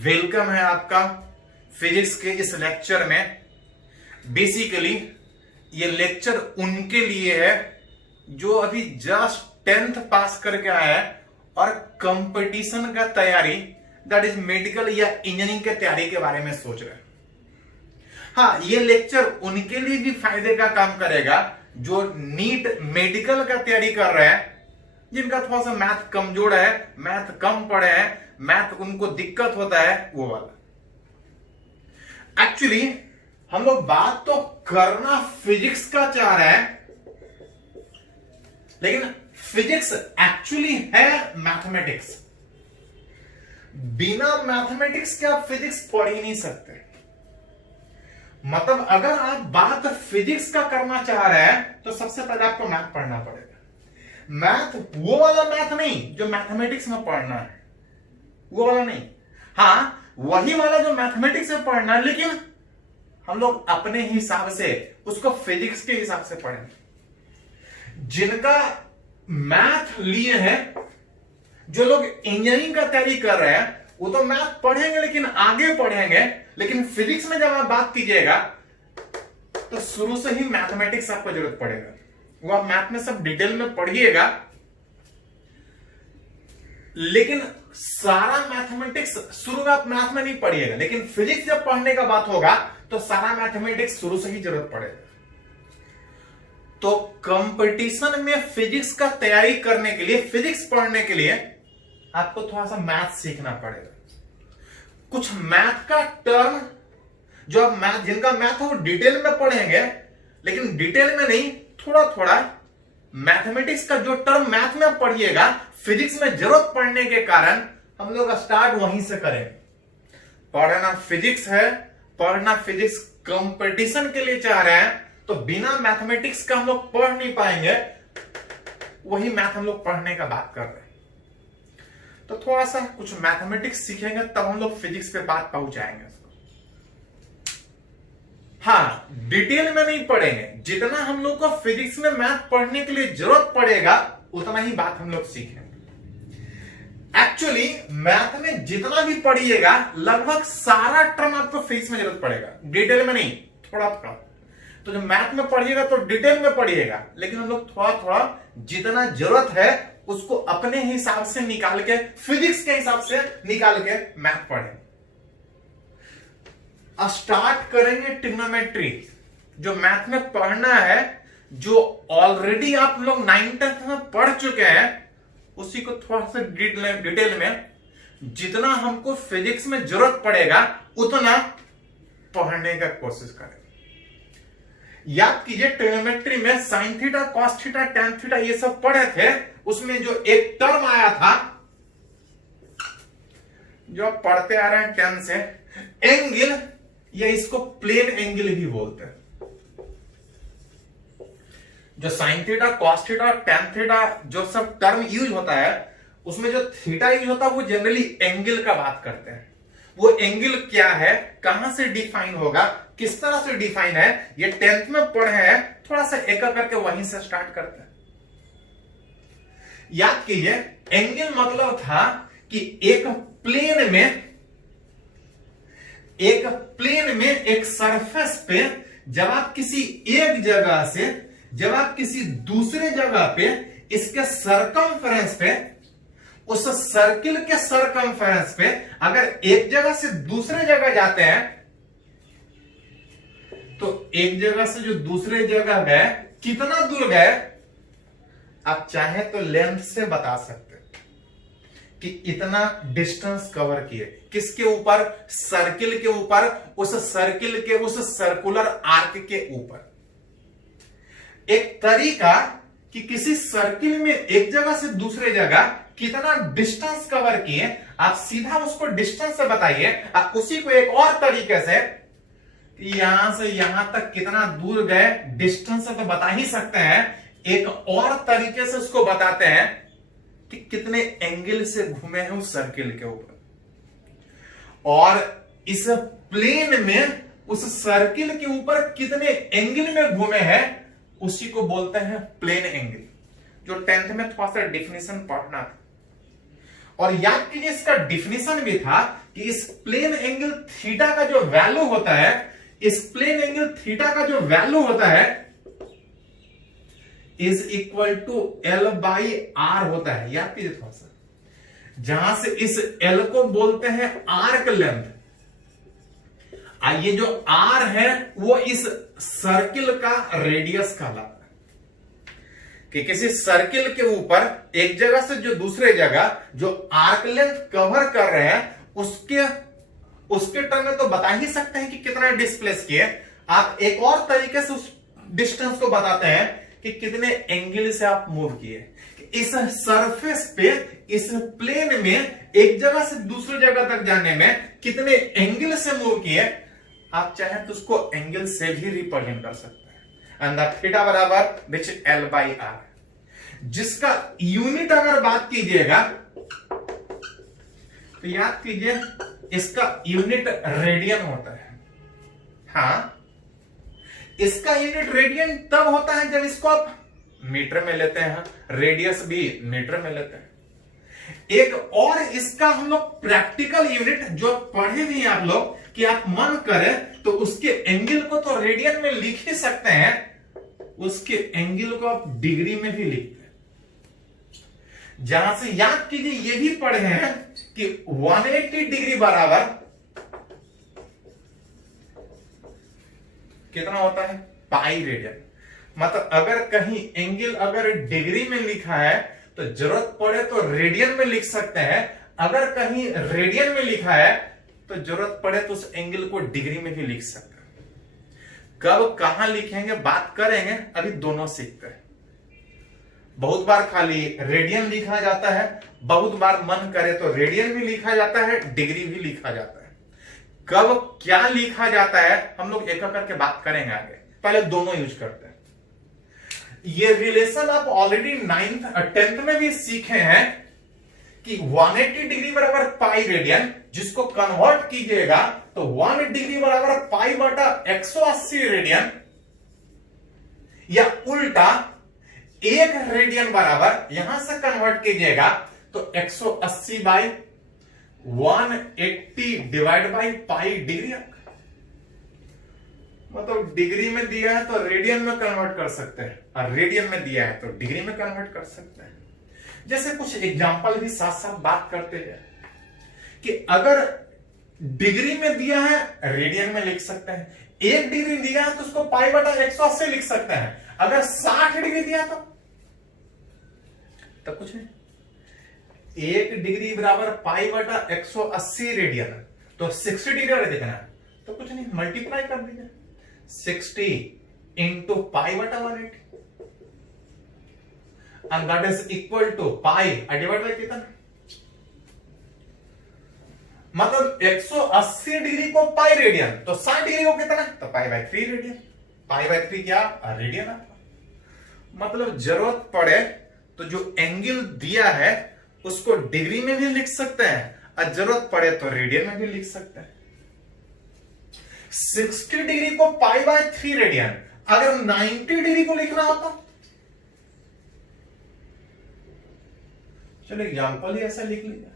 Welcome है आपका physics के इस लेक्चर में। बेसिकली ये लेक्चर उनके लिए है जो अभी जस्ट 10th पास करके आया है और कंपटीशन का तैयारी, दैट इज मेडिकल या इंजीनियरिंग के तैयारी के बारे में सोच रहे हैं। हाँ, ये लेक्चर उनके लिए भी फायदे का काम करेगा जो नीट मेडिकल का तैयारी कर रहे हैं, जिनका थोड़ा सा मैथ कमजोर है, मैथ कम पढ़े हैं, मैथ उनको दिक्कत होता है, वो वाला। एक्चुअली हम लोग बात तो करना फिजिक्स का चाह रहे हैं, लेकिन फिजिक्स एक्चुअली है मैथमेटिक्स। बिना मैथमेटिक्स के आप फिजिक्स पढ़ ही नहीं सकते। मतलब अगर आप बात फिजिक्स का करना चाह रहे हैं तो सबसे पहले आपको मैथ पढ़ना पड़ेगा। मैथ वो वाला मैथ नहीं जो मैथमेटिक्स में पढ़ना है, वो वाला नहीं। हाँ, वही वाला जो मैथमेटिक्स में पढ़ना है, लेकिन हम लोग अपने हिसाब से उसको फिजिक्स के हिसाब से पढ़ेंगे। जिनका मैथ लिए हैं, जो लोग इंजीनियरिंग का तैयारी कर रहे हैं, वो तो मैथ पढ़ेंगे लेकिन आगे पढ़ेंगे। लेकिन फिजिक्स में जब आप बात कीजिएगा तो शुरू से ही मैथमेटिक्स आपको जरूरत पड़ेगा। वो आप मैथ में सब डिटेल में पढ़िएगा, लेकिन सारा मैथमेटिक्स शुरू में आप मैथ में नहीं पढ़िएगा। लेकिन फिजिक्स जब पढ़ने का बात होगा तो सारा मैथमेटिक्स शुरू से ही जरूरत पड़ेगा। तो कंपटीशन में फिजिक्स का तैयारी करने के लिए, फिजिक्स पढ़ने के लिए आपको थोड़ा सा मैथ सीखना पड़ेगा। कुछ मैथ का टर्म जो आप मैथ, जिनका मैथ है वो डिटेल में पढ़ेंगे, लेकिन डिटेल में नहीं, थोड़ा थोड़ा मैथमेटिक्स का जो टर्म मैथ में पढ़िएगा, फिजिक्स में जरूरत पड़ने के कारण हम लोग स्टार्ट वहीं से करें। पढ़ना फिजिक्स है, पढ़ना फिजिक्स कंपटीशन के लिए चाह रहे हैं, तो बिना मैथमेटिक्स का हम लोग पढ़ नहीं पाएंगे। वही मैथ हम लोग पढ़ने का बात कर रहे हैं। तो थोड़ा सा कुछ मैथमेटिक्स सीखेंगे तब हम लोग फिजिक्स पे बात पहुंचाएंगे। हाँ, डिटेल में नहीं पढ़ेंगे। जितना हम लोग को फिजिक्स में मैथ पढ़ने के लिए जरूरत पड़ेगा उतना ही बात हम लोग सीखेंगे। एक्चुअली मैथ में जितना भी पढ़िएगा लगभग सारा टर्म आपको फिजिक्स में जरूरत पड़ेगा, डिटेल में नहीं, थोड़ा थोड़ा। तो जब मैथ में पढ़िएगा तो डिटेल में पढ़िएगा, लेकिन हम लोग थोड़ा थोड़ा जितना जरूरत है उसको अपने हिसाब से निकाल के, फिजिक्स के हिसाब से निकाल के मैथ पढ़ें। स्टार्ट करेंगे ट्रिग्नोमेट्री। जो मैथ में पढ़ना है, जो ऑलरेडी आप लोग 9th में पढ़ चुके हैं, उसी को थोड़ा सा डिटेल में, जितना हमको फिजिक्स में जरूरत पड़ेगा उतना पढ़ने का कोशिश करें। याद कीजिए ट्रिग्नोमेट्री में sine theta, cos theta, tan theta ये सब पढ़े थे। उसमें जो एक टर्म आया था, जो आप पढ़ते आ रहे हैं 10 से, एंगल, या इसको प्लेन एंगल भी बोलते हैं। जो sine theta, cos theta, tan theta जो सब टर्म यूज होता है, उसमें जो थीटा यूज होता है वो जनरली एंगल का बात करते हैं। वो एंगल क्या है, कहां से डिफाइन होगा, किस तरह से डिफाइन है, ये 10th में पढ़े हैं। थोड़ा सा एक करके वहीं से स्टार्ट करते हैं। याद कीजिए, एंगल मतलब था कि एक प्लेन में एक सरफेस पे जब आप किसी एक जगह से जब आप किसी दूसरे जगह पे इसके सरकमफ्रेंस पे, उस सर्किल के सरकमफ्रेंस पे अगर एक जगह से दूसरे जगह जाते हैं, तो एक जगह से जो दूसरे जगह गए, कितना दूर गए, आप चाहे तो लेंथ से बता सकते कि इतना डिस्टेंस कवर किए। किसके ऊपर? सर्किल के ऊपर, उस सर्किल के उस सर्कुलर आर्क के ऊपर। एक तरीका कि किसी सर्किल में एक जगह से दूसरे जगह कितना डिस्टेंस कवर किए, आप सीधा उसको डिस्टेंस से बताइए। आप उसी को एक और तरीके से कि यहां से यहां तक कितना दूर गए, डिस्टेंस से तो बता ही सकते हैं। एक और तरीके से उसको बताते हैं कि कितने एंगल से घूमे हैं उस सर्किल के ऊपर। और इस प्लेन में उस सर्किल के ऊपर कितने एंगल में घूमे हैं, उसी को बोलते हैं प्लेन एंगल, जो 10th में थोड़ा सा डेफिनेशन पढ़ना था। और याद कीजिए इसका डिफिनेशन भी था कि इस प्लेन एंगल थीटा का जो वैल्यू होता है, इस प्लेन एंगल थीटा का जो वैल्यू होता है is equal to L by R होता है। याद कीजिए थोड़ा सा, जहां से इस एल को बोलते हैं आर्क लेंथ, ये जो आर है वो इस सर्किल का रेडियस कहलाता है। कि किसी सर्किल के ऊपर एक जगह से जो दूसरे जगह जो आर्क लेंथ कवर कर रहे हैं उसके टर्म में तो बता ही सकते हैं कि कितना डिस्प्लेस किए। आप एक और तरीके से उस डिस्टेंस को बताते हैं कि कितने एंगल से आप मूव किए। इस सरफेस पे, इस प्लेन में एक जगह से दूसरी जगह तक जाने में कितने एंगल से मूव किए, आप चाहें तो उसको एंगल से भी रिप्रेजेंट कर सकते हैं। एंड द थीटा बराबर विच एल बाई आर, जिसका यूनिट अगर बात कीजिएगा तो याद कीजिए इसका यूनिट रेडियन होता है। हाँ, इसका यूनिट रेडियन तब होता है जब इसको आप मीटर में लेते हैं, रेडियस भी मीटर में लेते हैं। एक और इसका हम लोग प्रैक्टिकल यूनिट जो पढ़े भी हैं आप लोग, कि आप मन करें तो उसके एंगल को तो रेडियन में लिख ही सकते हैं, उसके एंगल को आप डिग्री में भी लिखते हैं। जहां से याद कीजिए ये भी पढ़े हैं कि 180 डिग्री बराबर कितना होता है, पाई रेडियन। मतलब अगर कहीं एंगल अगर डिग्री में लिखा है तो जरूरत पड़े तो रेडियन में लिख सकते हैं, अगर कहीं रेडियन में लिखा है तो जरूरत पड़े तो उस एंगल को डिग्री में भी लिख सकते हैं। कब कहां लिखेंगे बात करेंगे, अभी दोनों सीखते हैं। बहुत बार खाली रेडियन लिखा जाता है, बहुत बार मन करे तो रेडियन भी लिखा जाता है, डिग्री भी लिखा जाता है। कब क्या लिखा जाता है हम लोग एक करके बात करेंगे आगे, पहले दोनों यूज करते हैं। ये रिलेशन आप ऑलरेडी 10th में भी सीखे हैं कि 180 डिग्री बराबर पाई रेडियन, जिसको कन्वर्ट कीजिएगा तो 1 डिग्री बराबर पाई बटा 180 रेडियन, या उल्टा 1 रेडियन बराबर यहां से कन्वर्ट कीजिएगा तो 180 by 180 divide by pi degree. मतलब डिग्री में दिया है तो रेडियन में कन्वर्ट कर सकते हैं, और रेडियन में दिया है तो डिग्री में कन्वर्ट कर सकते हैं। जैसे कुछ एग्जांपल भी साथ साथ बात करते हैं कि अगर डिग्री में दिया है रेडियन में लिख सकते हैं, 1 डिग्री दिया है तो उसको पाई बटा 180 लिख सकते हैं। अगर 60 डिग्री दिया तो कुछ नहीं, 1 डिग्री बराबर पाई बटा 180 रेडियन, तो 60 डिग्री वाले देखना है तो कुछ नहीं, मल्टीप्लाई कर दीजिए 60 इंटू पाई बटा 180 and that is equal to pi divide by कितना, मतलब 180 डिग्री को पाई रेडियन तो 60 डिग्री को कितना, तो pi by 3 radian. Pi by 3 क्या, रेडियन आपका। मतलब जरूरत पड़े तो जो एंगल दिया है उसको डिग्री में भी लिख सकते हैं, और जरूरत पड़े तो रेडियन में भी लिख सकते हैं। 60 डिग्री को पाई बाय 3 रेडियन, अगर 90 डिग्री को लिखना होता, चलो एग्जांपल ही ऐसा लिख लीजिए।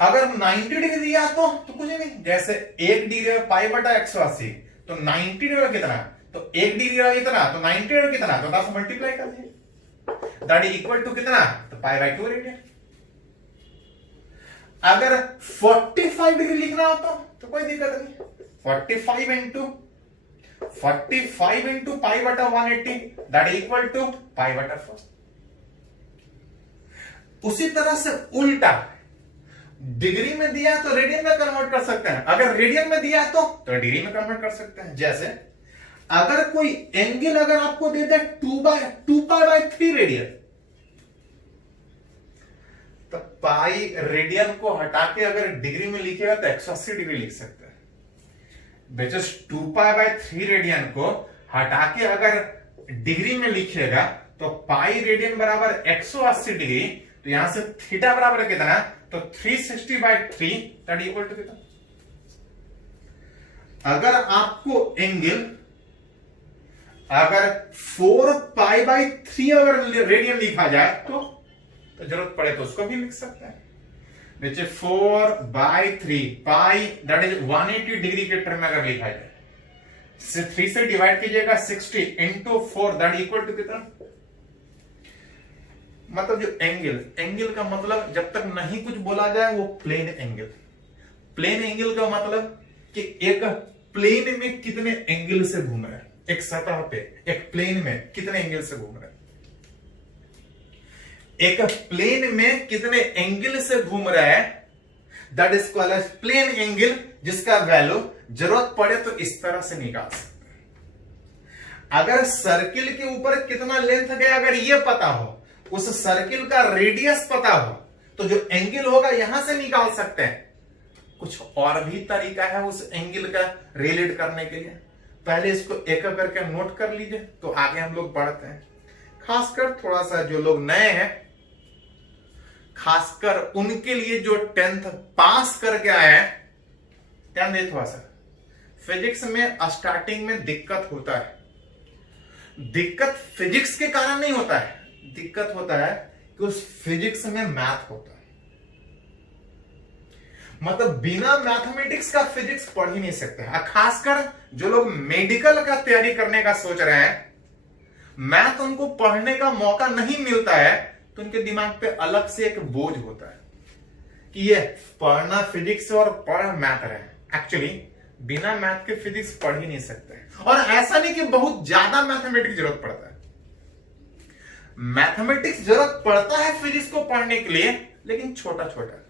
अगर 90 डिग्री दिया तो कुछ नहीं, जैसे 1 डिग्री पाई बटा 180 तो 90 डिग्री कितना, तो 1 डिग्री कितना, तो 90 डिग्री कितना, तो 10 मल्टीप्लाई कर दीजिए, दैट इज इक्वल टू कितना, तो पाई बाय 2 रेडियन। अगर 45 डिग्री लिखना हो तो कोई दिक्कत नहीं, 45 इंटू पाई बटा 180 दैट इज इक्वल टू पाई बटा 4। उसी तरह से उल्टा डिग्री में दिया है तो रेडियन में कन्वर्ट कर सकते हैं, अगर रेडियन में दिया है तो डिग्री में कन्वर्ट कर सकते हैं। जैसे अगर कोई एंगल अगर आपको दे दे 2 पाई बाय 3 रेडियन, तो पाई रेडियन को हटा के अगर डिग्री में लिखेगा तो 180 डिग्री लिख सकते हैं। बेचस 2 पाई बाय 3 रेडियन को हटा के अगर डिग्री में लिखिएगा तो पाई रेडियन बराबर 180 डिग्री, तो यहां से थीटा बराबर कितना, तो 360 बाय 3 दैट इक्वल टू कितना। अगर आपको एंगल अगर 4π/3 अगर रेडियन लिखा जाए तो जरूरत पड़े तो उसको भी लिख सकते हैं। नीचे 4/3 पाई दैट इज 180 डिग्री के टर्म में अगर लिखा जाए, 3 से डिवाइड कीजिएगा 60 इंटू 4 दैट इक्वल टू कितना, मतलब जो एंगल का मतलब जब तक नहीं कुछ बोला जाए वो प्लेन एंगल। प्लेन एंगल का मतलब कि एक प्लेन में कितने एंगल से घूम रहा है, एक सतह पे एक प्लेन में कितने एंगल से घूम रहा है, एक प्लेन में कितने एंगल से घूम रहा है, that is called as plane angle, जिसका वैल्यू जरूरत पड़े तो इस तरह से निकाल सकते हैं। अगर सर्किल के ऊपर कितना लेंथ गया अगर ये पता हो, उस सर्किल का रेडियस पता हो, तो जो एंगल होगा यहां से निकाल सकते हैं। कुछ और भी तरीका है उस एंगल का रिलेट करने के लिए, पहले इसको एक एक करके नोट कर लीजिए तो आगे हम लोग बढ़ते हैं। खासकर थोड़ा सा जो लोग नए हैं, खासकर उनके लिए जो 10th पास करके आए हैं, ध्यान दे थोड़ा सा। फिजिक्स में स्टार्टिंग में दिक्कत होता है, दिक्कत फिजिक्स के कारण नहीं होता है, दिक्कत होता है कि उस फिजिक्स में मैथ होता है। मतलब बिना मैथमेटिक्स का फिजिक्स पढ़ ही नहीं सकते हैं। खासकर जो लोग मेडिकल का तैयारी करने का सोच रहे हैं, मैथ उनको पढ़ने का मौका नहीं मिलता है, तो उनके दिमाग पे अलग से एक बोझ होता है कि ये पढ़ना फिजिक्स और पढ़ मैथ रहे। एक्चुअली बिना मैथ के फिजिक्स पढ़ ही नहीं सकते। और ऐसा नहीं कि बहुत ज्यादा मैथमेटिक्स जरूरत पड़ता है, मैथमेटिक्स जरूरत पड़ता है फिजिक्स को पढ़ने के लिए, लेकिन छोटा छोटा,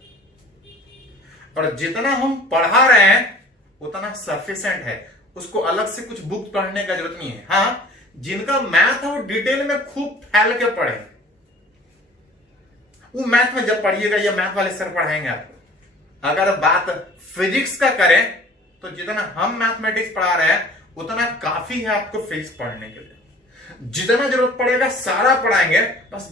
और जितना हम पढ़ा रहे हैं उतना सफिशिएंट है, उसको अलग से कुछ बुक पढ़ने का जरूरत नहीं है। हाँ, जिनका मैथ है वो डिटेल में खूब फैल के पढ़े, वो मैथ में जब पढ़िएगा, ये मैथ वाले सर पढ़ाएंगे आपको। अगर बात फिजिक्स का करें तो जितना हम मैथमेटिक्स पढ़ा रहे हैं उतना काफी है आपको फिजिक्स पढ़ने के लिए। जितना जरूरत पड़ेगा सारा पढ़ाएंगे, बस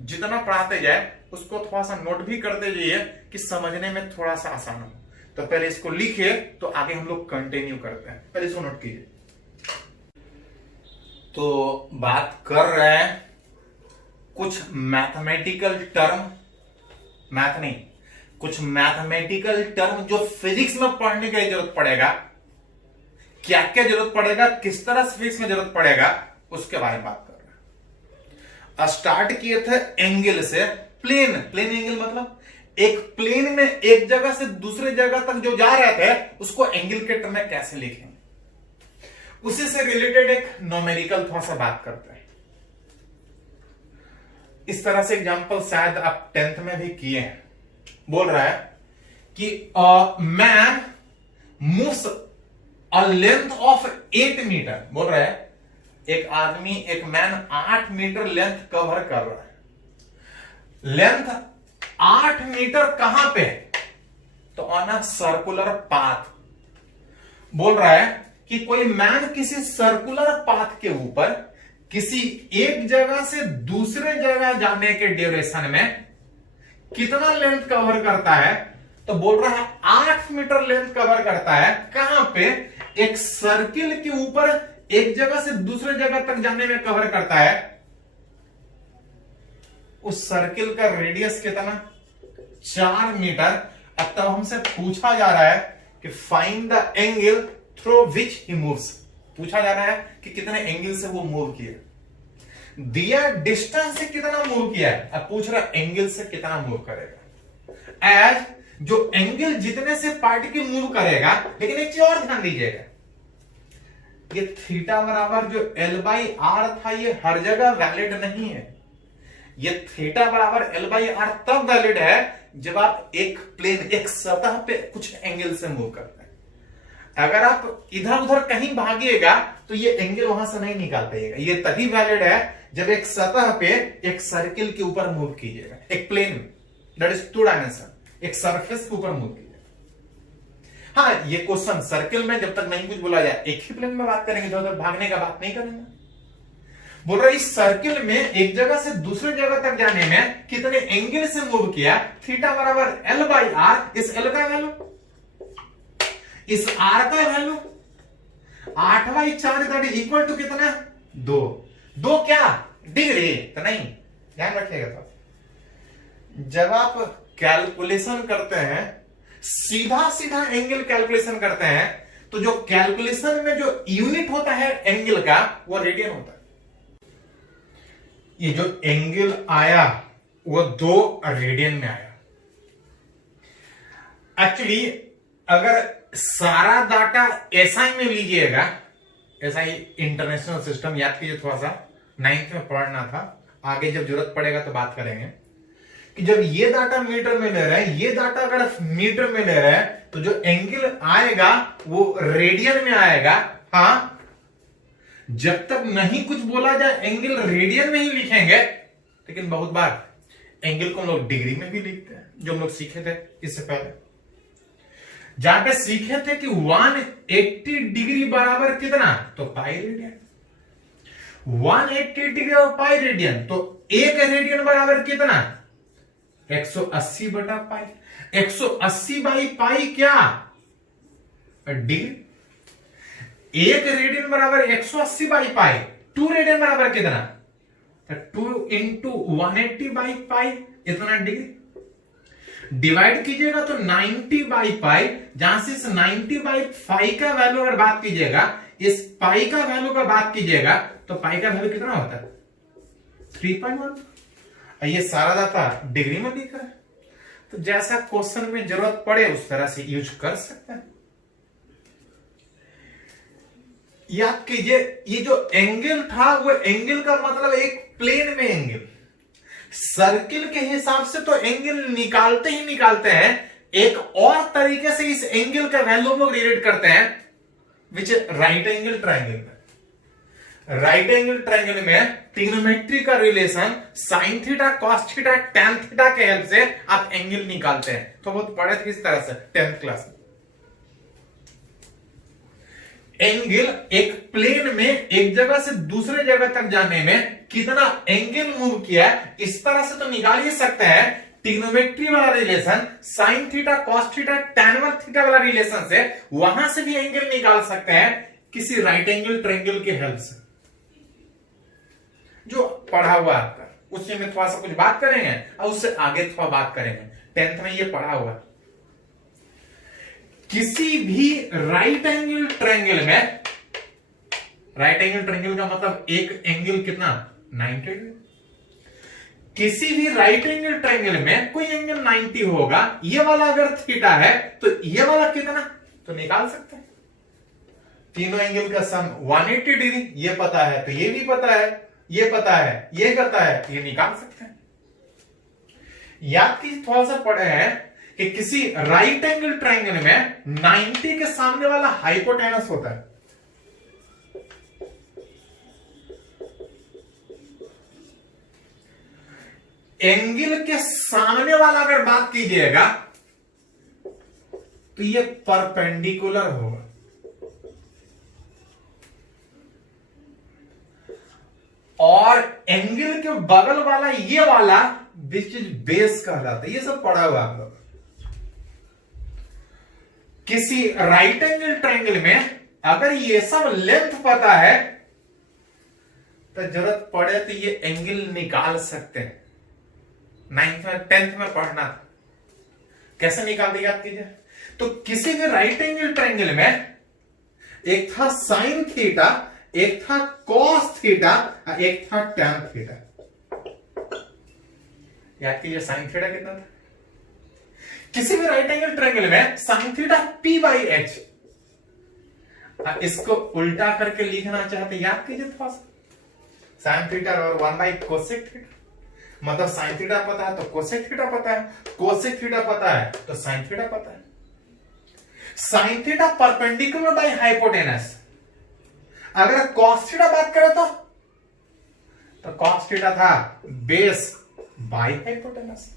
जितना पढ़ाते जाए उसको थोड़ा सा नोट भी करते जाइए कि समझने में थोड़ा सा आसान हो। तो पहले इसको लिखिए तो आगे हम लोग कंटिन्यू करते हैं। पहले इसको नोट कीजिए। तो बात कर रहे हैं कुछ मैथमेटिकल टर्म, मैथ नहीं, कुछ मैथमेटिकल टर्म जो फिजिक्स में पढ़ने की जरूरत पड़ेगा, क्या क्या जरूरत पड़ेगा, किस तरह से फिजिक्स में जरूरत पड़ेगा, उसके बारे में बात कर रहे हैं। स्टार्ट किए थे एंगल से। प्लेन एंगल मतलब एक प्लेन में एक जगह से दूसरे जगह तक जो जा रहे थे उसको एंगल के टर्म में कैसे लिखेंगे, उसी से रिलेटेड एक न्यूमेरिकल थोड़ा सा बात करते हैं। इस तरह से एग्जांपल शायद आप 10th में भी किए हैं। बोल रहा है कि man moves a length of 8 metre. बोल रहा है एक आदमी, एक मैन 8 मीटर लेंथ कवर कर रहा है। लेंथ 8 मीटर कहां पे? तो ऑन अ सर्कुलर पाथ। बोल रहा है कि कोई मैन किसी सर्कुलर पाथ के ऊपर किसी एक जगह से दूसरे जगह जाने के ड्यूरेशन में कितना लेंथ कवर करता है? तो बोल रहा है 8 मीटर लेंथ कवर करता है। कहां पे? एक सर्किल के ऊपर एक जगह से दूसरे जगह तक जाने में कवर करता है। उस सर्किल का रेडियस कितना? 4 मीटर। अब तब हमसे पूछा जा रहा है कि find the angle through which he moves. पूछा जा रहा है कि कितने एंगल से वो मूव किया। दिया डिस्टेंस से कितना मूव किया है, अब पूछ रहा एंगल से कितना मूव करेगा। एज जो एंगल जितने से पार्टिकल मूव करेगा, लेकिन एक चीज और ध्यान दीजिएगा, ये थीटा बराबर जो L/R था ये हर जगह वैलिड नहीं है। ये थीटा बराबर L/R तब वैलिड है जब आप एक प्लेन, एक सतह पे कुछ एंगल से मूव करते हैं। अगर आप इधर उधर कहीं भागिएगा तो ये एंगल वहां से नहीं निकाल पाइएगा। ये तभी वैलिड है जब एक सतह पे एक सर्किल के ऊपर मूव कीजिएगा, एक प्लेन में, दैट इज 2 डायमेंशन, एक सरफेस के ऊपर मूव कीजिएगा। हाँ, ये क्वेश्चन सर्किल में जब तक नहीं कुछ बोला जाए, एक ही प्लेन में बात करेंगे, इधर उधर भागने का बात नहीं करेंगे। बोल रहा है इस सर्किल में एक जगह से दूसरे जगह तक जाने में कितने एंगल से मूव किया। थीटा बराबर L/R। इस L का वैल्यू, इस R का value 8/4 that is equal to कितना? दो, दो क्या डिग्री तो नहीं, ध्यान रखिएगा। तो जब आप कैलकुलेशन करते हैं, सीधा सीधा एंगल कैलकुलेशन करते हैं, तो जो कैलकुलेशन में जो यूनिट होता है एंगल का वो रेडियन होता है। ये जो एंगल आया वो 2 रेडियन में आया। एक्चुअली अगर सारा डाटा एसआई में लीजिएगा, एसआई इंटरनेशनल सिस्टम याद कीजिए, थोड़ा सा 9th में पढ़ना था, आगे जब जरूरत पड़ेगा तो बात करेंगे कि जब ये डाटा मीटर में ले रहे हैं, ये डाटा अगर मीटर में ले रहे हैं, तो जो एंगल आएगा वो रेडियन में आएगा। हाँ, जब तक नहीं कुछ बोला जाए एंगल रेडियन में ही लिखेंगे, लेकिन बहुत बार एंगल को हम लोग डिग्री में भी लिखते हैं, जो हम लोग सीखे थे इससे पहले, जहां पे सीखे थे कि 180 डिग्री बराबर कितना, तो पाई रेडियन। 180 डिग्री और पाई रेडियन, तो 1 रेडियन बराबर कितना, 180 बटा पाई। 180 बाई पाई क्या, डिग्री। 1 रेडियन बराबर 180 बाई पाई। 2 रेडियन बराबर कितना, 2 इंटू 180 बाई पाई, इतना डिग्री। डिवाइड कीजिएगा तो 90 बाई पाई, जहां से इस 90 बाई पाई का वैल्यू अगर बात कीजिएगा, इस पाई का वैल्यू का बात कीजिएगा, तो पाई का वैल्यू कितना होता है, 3.1। ये सारा डाटा डिग्री में लिखा है, तो जैसा क्वेश्चन में जरूरत पड़े उस तरह से यूज कर सकते हैं। याद कीजिए, ये जो एंगल था वो एंगल का मतलब एक प्लेन में एंगल, सर्किल के हिसाब से तो एंगल निकालते ही निकालते हैं, एक और तरीके से इस एंगल का वैल्यू को रिलेट करते हैं, विच राइट एंगल ट्रायंगल में। राइट एंगल ट्रायंगल में ट्रिग्नोमेट्री का relation sine theta, cos theta, tan theta के हेल्प से आप एंगल निकालते हैं। तो बहुत पढ़े थे इस तरह से 10th क्लास में। एंगल एक प्लेन में एक जगह से दूसरे जगह तक जाने में कितना एंगल मूव किया है, इस तरह से तो निकाल ही सकते हैं। ट्रिग्नोमेट्री वाला relation sine theta, cos theta, tan theta वाला रिलेशन से वहां से भी एंगल निकाल सकते हैं किसी राइट एंगल ट्रायंगल के हेल्प से, जो पढ़ा हुआ आपका। उससे में थोड़ा सा कुछ बात करेंगे और उससे आगे थोड़ा बात करेंगे। 10th में ये पढ़ा हुआ। किसी भी राइट एंगल ट्रायंगल में, राइट एंगल ट्रायंगल का मतलब एक एंगल कितना, 90 डिग्री। किसी भी राइट एंगल ट्रायंगल में कोई एंगल 90 होगा, ये वाला अगर थीटा है तो ये वाला कितना, तो निकाल सकते हैं। तीनों एंगल का सम 180 डिग्री, ये पता है तो ये भी पता है, ये पता है, ये पता है, ये निकाल सकते हैं। याद कीजिए, थोड़ा सा पढ़े हैं कि किसी राइट एंगल ट्रायंगल में 90 के सामने वाला हाइपोटेनस होता है। एंगल के सामने वाला अगर बात कीजिएगा तो ये परपेंडिकुलर होगा, और एंगल के बगल वाला ये वाला विच इज बेस कहलाता है। ये सब पढ़ा हुआ आप लोग। किसी राइट एंगल ट्रायंगल में अगर ये सब लेंथ पता है तो जरूरत पड़े तो ये एंगल निकाल सकते हैं। 9th में 10th में पढ़ना था, कैसे निकालते याद कीजिए। तो किसी भी राइट एंगल ट्रायंगल में एक था साइन थीटा, एक था कॉस थीटा, एक था टैन थीटा। याद कीजिए साइन थीटा कितना था। किसी भी राइट एंगल ट्रायंगल में sine theta p by H. इसको उल्टा करके लिखना चाहते, याद कीजिए थोड़ा सा। साइन थीटा और 1 बाई कोसेक थीटा, मतलब साइन थीटा पता है तो कोसेक थीटा पता है, कोसेक थीटा पता है तो साइन थीटा पता है। Sine theta perpendicular by hypotenuse. अगर कॉस थीटा बात करें तो कॉस थीटा था base by hypotenuse.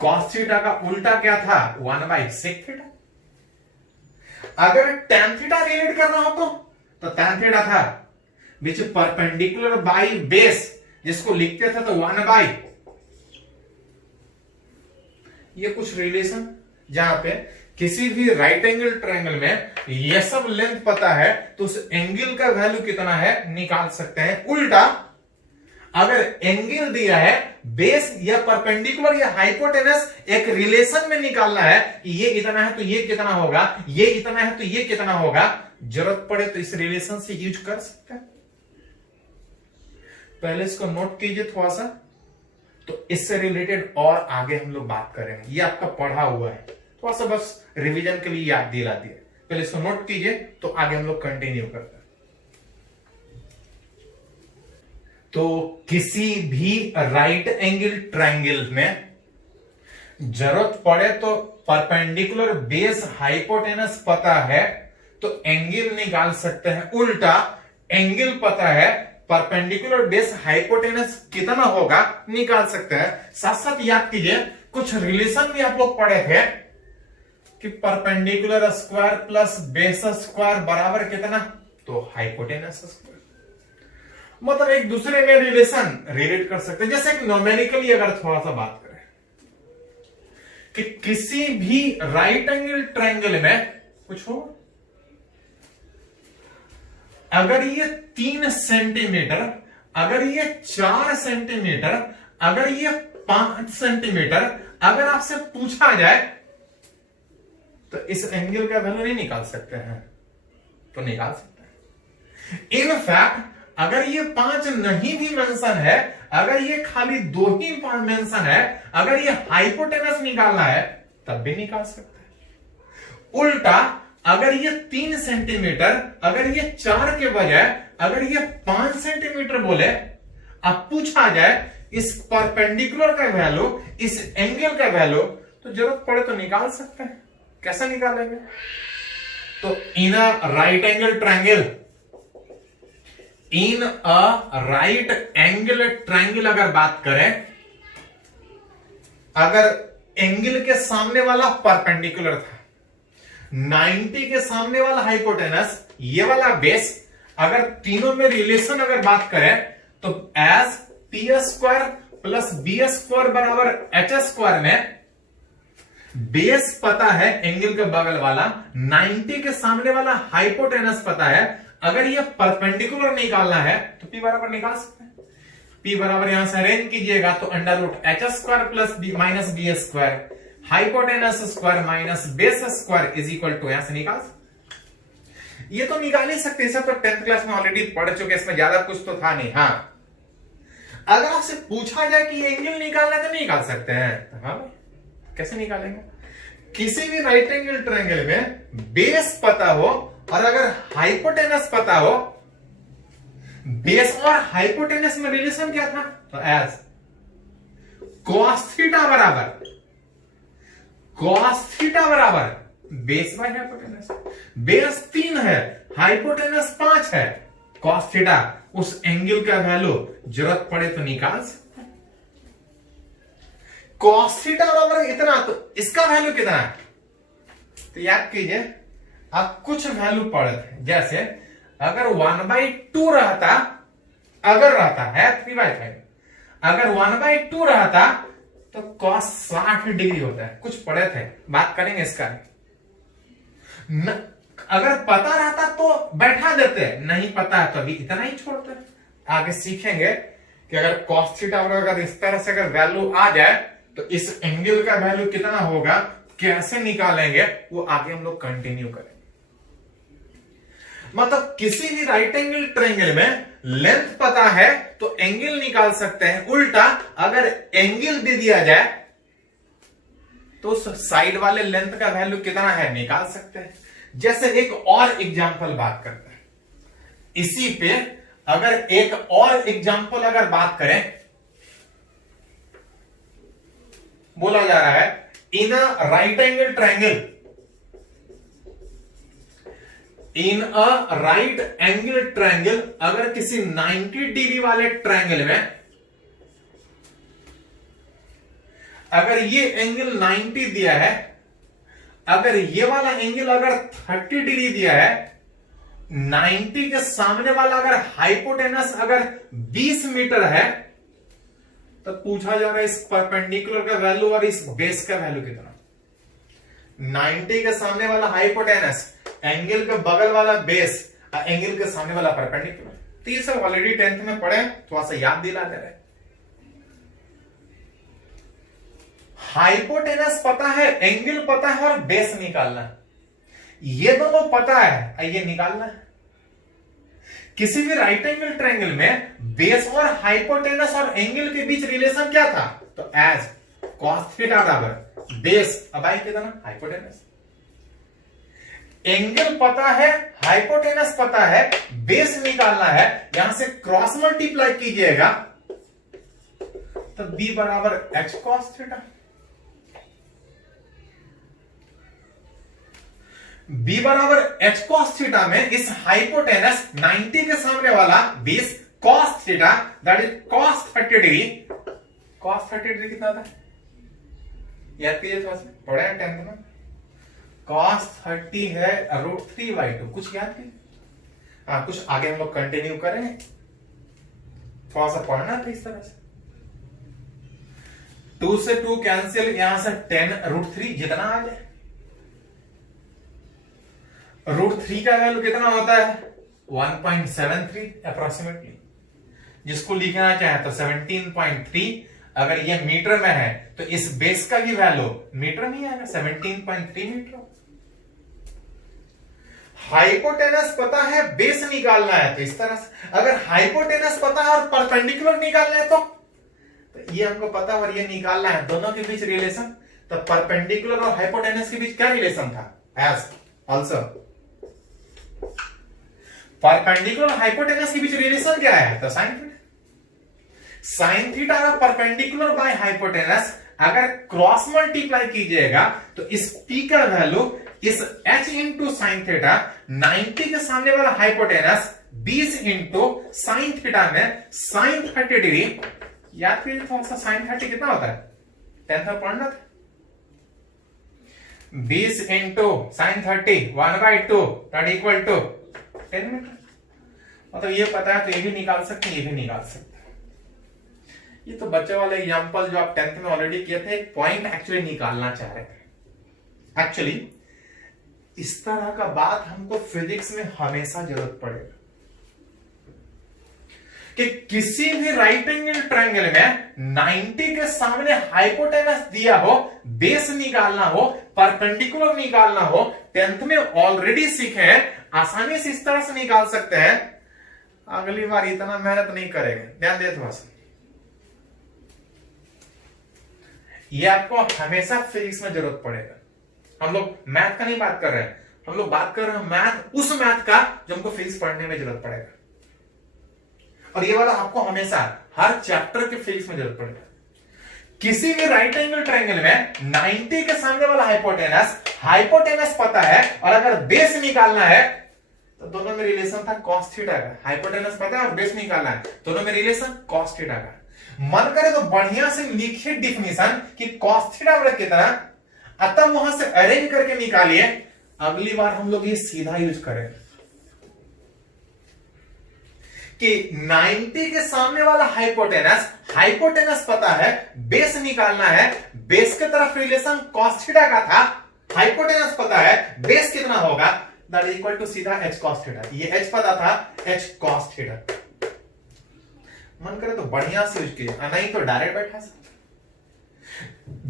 Cos theta का उल्टा क्या था, 1 बाई सेक थीटा। अगर टैन थीटा रिलेट करना हो तो टैन थीटा था विच परपेंडिकुलर बाई बेस, जिसको लिखते थे तो 1 बाई, ये कुछ रिलेशन जहां पे किसी भी राइट एंगल ट्रायंगल में ये सब लेंथ पता है तो उस एंगल का वैल्यू कितना है निकाल सकते हैं। उल्टा अगर एंगल दिया है बेस या परपेंडिकुलर या हाइपोटेनस एक रिलेशन में निकालना है कि ये इतना है तो ये कितना होगा, ये इतना है तो ये कितना होगा, जरूरत पड़े तो इस रिलेशन से यूज कर सकते हैं। पहले इसको नोट कीजिए थोड़ा सा, तो इससे रिलेटेड और आगे हम लोग बात करेंगे। ये आपका पढ़ा हुआ है, थोड़ा सा बस रिवीजन के लिए याद दिला दिया। पहले इसको नोट कीजिए तो आगे हम लोग कंटिन्यू करते हैं। तो किसी भी राइट एंगल ट्रायंगल में जरूरत पड़े तो परपेंडिकुलर बेस हाइपोटेनस पता है तो एंगल निकाल सकते हैं। उल्टा एंगल पता है, परपेंडिकुलर बेस हाइपोटेनस कितना होगा निकाल सकते हैं। साथ साथ याद कीजिए कुछ रिलेशन भी आप लोग पढ़े थे कि perpendicular square plus base square बराबर कितना, तो हाइपोटेनस स्क्वायर। मतलब एक दूसरे में रिलेशन रिलेट कर सकते हैं। जैसे एक न्यूमेरिकली अगर थोड़ा सा बात करें कि किसी भी राइट एंगल ट्रायंगल में कुछ हो, अगर ये 3 सेंटीमीटर, अगर ये 4 सेंटीमीटर, अगर ये 5 सेंटीमीटर अगर आपसे पूछा जाए तो इस एंगल का वैल्यू नहीं निकाल सकते हैं, तो निकाल सकते हैं। इनफैक्ट अगर ये 5 नहीं भी मेंशन है, अगर ये खाली 2 ही मेंशन है, अगर ये हाइपोटेनस निकालना है तब भी निकाल सकते हैं। उल्टा अगर ये 3 सेंटीमीटर, अगर ये 4 के बजाय अगर ये 5 सेंटीमीटर बोले, अब पूछा जाए इस परपेंडिकुलर का वैल्यू, इस एंगल का वैल्यू, तो जरूरत पड़े तो निकाल सकते हैं। कैसा निकालेंगे, तो in a right angle triangle, in a right angle triangle अगर बात करें, अगर एंगल के सामने वाला परपेंडिकुलर था, 90 के सामने वाला हाइपोटेनस, ये वाला बेस, अगर तीनों में रिलेशन अगर बात करें तो as T square plus B square बराबर एच स्क्वायर में बेस पता है एंगल के बगल वाला, 90 के सामने वाला हाइपोटेनस पता है, अगर ये परपेंडिकुलर निकालना है तो P बराबर निकाल सकते हैं। P बराबर यहां से अरेंज कीजिएगा तो under root H square plus minus B square hypotenuse square minus base square is equal to, यहां से निकाल सकते। ये तो निकाल ही सकते, इसे तो 10th क्लास में ऑलरेडी पढ़ चुके, इसमें ज्यादा कुछ तो था नहीं। हाँ, अगर आपसे पूछा जाए कि ये एंगल निकालना है तो निकाल सकते हैं। हाँ, कैसे निकालेंगे, किसी भी राइट एंगल ट्रायंगल में बेस पता हो और अगर हाइपोटेनस पता हो, बेस और हाइपोटेनस में रिलेशन क्या था, तो एज cos थीटा बराबर बेस बाय हाइपोटेनस। बेस 3 है, हाइपोटेनस 5 है, cos थीटा, उस एंगल का वैल्यू जरूरत पड़े तो निकाल सकते हैं। cos थीटा बराबर इतना, तो इसका वैल्यू कितना है, तो याद कीजिए आप कुछ वैल्यू पढ़े थे, जैसे अगर 1/2 रहता, अगर रहता है 3/5, अगर 1/2 रहता तो cos 60 डिग्री होता है। कुछ पढ़े थे, बात करेंगे इसका। अगर पता रहता तो बैठा देते, नहीं पता है तो अभी इतना ही छोड़ते। आगे सीखेंगे कि अगर cos थीटा अगर इस तरह से अगर वैल्यू आ जाए तो इस एंगल का वैल्यू कितना होगा, कैसे निकालेंगे, वो आगे हम लोग कंटिन्यू करेंगे। मतलब किसी भी राइट एंगल ट्रायंगल में लेंथ पता है तो एंगल निकाल सकते हैं। उल्टा अगर एंगल दे दिया जाए तो उस साइड वाले लेंथ का वैल्यू कितना है निकाल सकते हैं। जैसे एक और एग्जांपल बात करते हैं, इसी पे अगर एक और एग्जांपल अगर बात करें, बोला जा रहा है in a right angle triangle, in a right angle triangle, अगर किसी 90 डिग्री वाले ट्रायंगल में अगर ये एंगल 90 दिया है, अगर ये वाला एंगल अगर 30 डिग्री दिया है, 90 के सामने वाला अगर हाइपोटेनस अगर 20 मीटर है, तो पूछा जा रहा है इस परपेंडिकुलर का वैल्यू और इस बेस का वैल्यू कितना। 90 के सामने वाला हाइपोटेनस, एंगल के बगल वाला बेस, एंगल के सामने वाला परपेंडिकुलर। तो ये सब ऑलरेडी 10th में पढ़े, थोड़ा सा याद दिला दे रहे। हाइपोटेनस पता है, एंगल पता है और बेस निकालना है, ये दोनों पता है, ये निकालना है। किसी भी राइट एंगल ट्रायंगल में बेस और हाइपोटेनस और एंगल के बीच रिलेशन क्या था? तो एज cos थीटा बराबर बेस अबाई कितना हाइपोटेनस। एंगल पता है, हाइपोटेनस पता है, बेस निकालना है, यहां से क्रॉस मल्टीप्लाई कीजिएगा तो b बराबर h cos थीटा। b बराबर h cos थीटा में इस हाइपोटेनस 90 के सामने वाला 20 cos theta that is cos 30 degree. cos 30 degree कितना था? याद कीजिए थोड़ा सा, पढ़े हैं 10th में। cos 30 है √3/2। कुछ याद कीजिए, कुछ आगे हम लोग कंटिन्यू करें, थोड़ा सा पढ़ना था इस तरह से। 2 से 2 कैंसिल, यहां से 10 √3 जितना आ जाए। √3 का वैल्यू कितना होता है? 1.73 अप्रोक्सीमेटली। जिसको लिखना चाहे तो 17.3। अगर ये मीटर में है तो इस बेस का भी वैल्यू मीटर में आएगा, 17.3 मीटर। हाइपोटेनस पता है, बेस निकालना है, तो इस तरह से। अगर हाइपोटेनस पता है और परपेंडिकुलर निकालना है तो ये हमको पता और ये निकालना है, दोनों के बीच रिलेशन। तो परपेंडिकुलर और हाइपोटेनस के बीच क्या रिलेशन था? एज ऑल्सो परपेंडिकुलर और हाइपोटेनस के बीच रिलेशन क्या है? तो साइन थीटा। साइन थीटा का परपेंडिकुलर बाय हाइपोटेनस अगर क्रॉस मल्टीप्लाई कीजिएगा तो इस p का वैल्यू इस h इंटू साइन थीटा 90 के सामने वाला हाइपोटेनस 20 इंटू साइन थीटा में साइन 30 डिग्री। याद कीजिए थोड़ा सा, साइन 30 कितना होता है? 10th में पढ़ना था। 20 into sine 30 1/2 that equal to 10 metre. मतलब ये पता है तो ये भी निकाल सकते हैं, ये भी निकाल सकते हैं। ये तो बच्चे वाले एग्जांपल जो आप 10th में ऑलरेडी किए थे, एक पॉइंट एक्चुअली निकालना चाह रहे थे। एक्चुअली इस तरह का बात हमको फिजिक्स में हमेशा जरूरत पड़ेगा कि किसी भी राइट एंगल ट्रायंगल में 90 के सामने हाइपोटेनस दिया हो, बेस निकालना हो, परपेंडिकुलर निकालना हो। 10th में ऑलरेडी सीखे हैं, आसानी से इस तरह से निकाल सकते हैं। अगली बार इतना मेहनत नहीं करेंगे, ध्यान दे थोड़ा सा। ये आपको हमेशा फिजिक्स में जरूरत पड़ेगा। हम लोग मैथ का नहीं बात कर रहे हैं, हम लोग बात कर रहे हैं मैथ, उस मैथ का जो हमको फिजिक्स पढ़ने में जरूरत पड़ेगा। और ये वाला आपको हमेशा हर चैप्टर के फिजिक्स में जरूरत पड़ेगा। किसी भी राइट एंगल ट्रायंगल में 90 के सामने वाला हाइपोटेनस पता है और अगर बेस निकालना है तो दोनों में रिलेशन था cos थीटा का। हाइपोटेनस पता है और बेस निकालना है, दोनों में रिलेशन cos थीटा का। मन करे तो बढ़िया से लिखिए डिफिनीशन कि cos थीटा बराबर कितना, अतः वहां से अरेंज करके निकालिए। अगली बार हम लोग ये सीधा यूज करें कि 90 के सामने वाला हाइपोटेनस पता है, बेस निकालना है, बेस के तरफ रिलेशन cos थीटा का था, हाइपोटेनस पता है, बेस कितना होगा दैट इज इक्वल टू सीधा h cos थीटा। ये h पता था, h cos थीटा। मन करे तो बढ़िया से यूज कीजिए, नहीं तो डायरेक्ट बैठा सकते।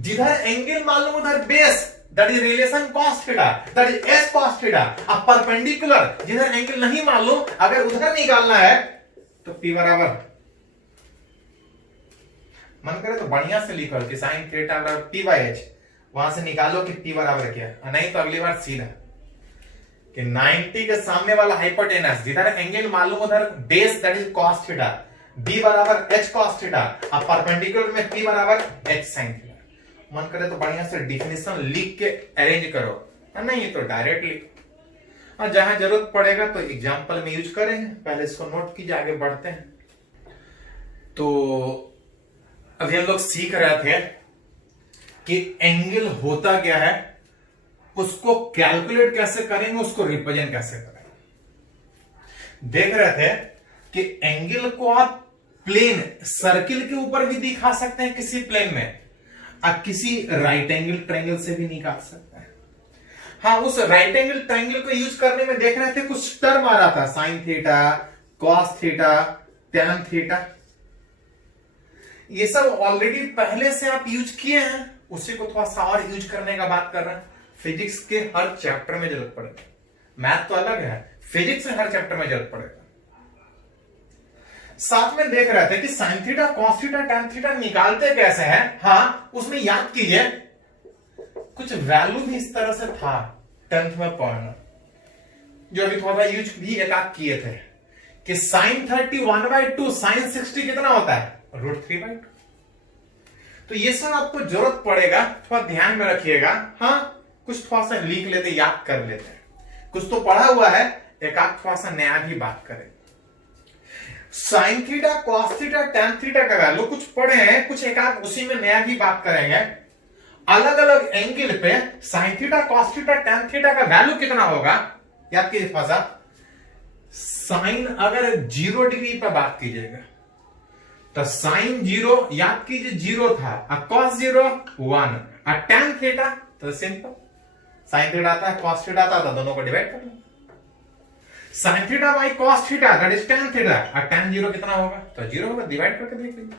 जिधर एंगल मालूम उधर base that is relation cos theta that is h cos theta. अब परपेंडिकुलर जिधर एंगल नहीं मालूम अगर उधर निकालना है तो p बराबर, मन करे तो बढ़िया से लिखो कि sin थीटा बराबर p/h, वहां से निकालो कि p बराबर क्या, नहीं तो अगली बार सीधा कि 90 के सामने वाला हाइपोटेनस जिधर एंगल मालूम उधर base that is cos theta, b बराबर h cos थीटा, अब परपेंडिकुलर में p बराबर h sin थीटा। मन करे तो बढ़िया से डिफिनेशन लिख के अरेंज करो, नहीं तो डायरेक्ट लिखो। और जहां जरूरत पड़ेगा तो एग्जांपल में यूज करेंगे। पहले इसको नोट कीजिए, आगे बढ़ते हैं। तो अभी हम लोग सीख रहे थे कि एंगल होता क्या है, उसको कैलकुलेट कैसे करेंगे, उसको रिप्रेजेंट कैसे करेंगे। देख रहे थे कि एंगल को आप प्लेन सर्किल के ऊपर भी दिखा सकते हैं किसी प्लेन में, आप किसी राइट एंगल ट्रायंगल से भी निकाल सकते हैं। हाँ, उस राइट एंगल ट्राइंगल को यूज करने में देख रहे थे कुछ टर्म आ रहा था, sine theta, cos theta, tan theta, ये सब ऑलरेडी पहले से आप यूज किए हैं, उसी को थोड़ा सा और यूज करने का बात कर रहे हैं। फिजिक्स के हर चैप्टर में जरूरत पड़ेगा, मैथ तो अलग है, फिजिक्स में हर चैप्टर में जरूरत पड़ेगा। साथ में देख रहे थे कि sine theta, cos theta, tan theta निकालते कैसे हैं। हाँ, उसमें याद कीजिए कुछ वैल्यू भी इस तरह से था 10th में पढ़ना, जो अभी थोड़ा यूज भी एक आध किए थे कि साइन 30 1/2, साइन 60 कितना होता है, √3/2। तो ये सब आपको जरूरत पड़ेगा, थोड़ा ध्यान में रखिएगा। हाँ, कुछ थोड़ा सा लिख लेते, याद कर लेते हैं, कुछ तो पढ़ा हुआ है, एक आध थोड़ा सा नया भी बात करें। Sine theta, cos theta, tan theta का वैल्यू कुछ पढ़े हैं, कुछ एक आध उसी में नया भी बात करेंगे। अलग अलग एंगल पे sine theta, cos theta, tan theta का वैल्यू कितना होगा, याद कीजिए थोड़ा सा। साइन अगर 0 डिग्री पर बात कीजिएगा तो साइन 0 याद कीजिए 0 था, कॉस 0 1, टैन थीटा तो सिंपल, साइन थीटा आता है, कॉस थीटा आता है, दोनों को डिवाइड कर लो। Sine theta by cos theta that is tan theta, और टैन 0 कितना होगा, तो 0 होगा, डिवाइड करके देख लीजिए।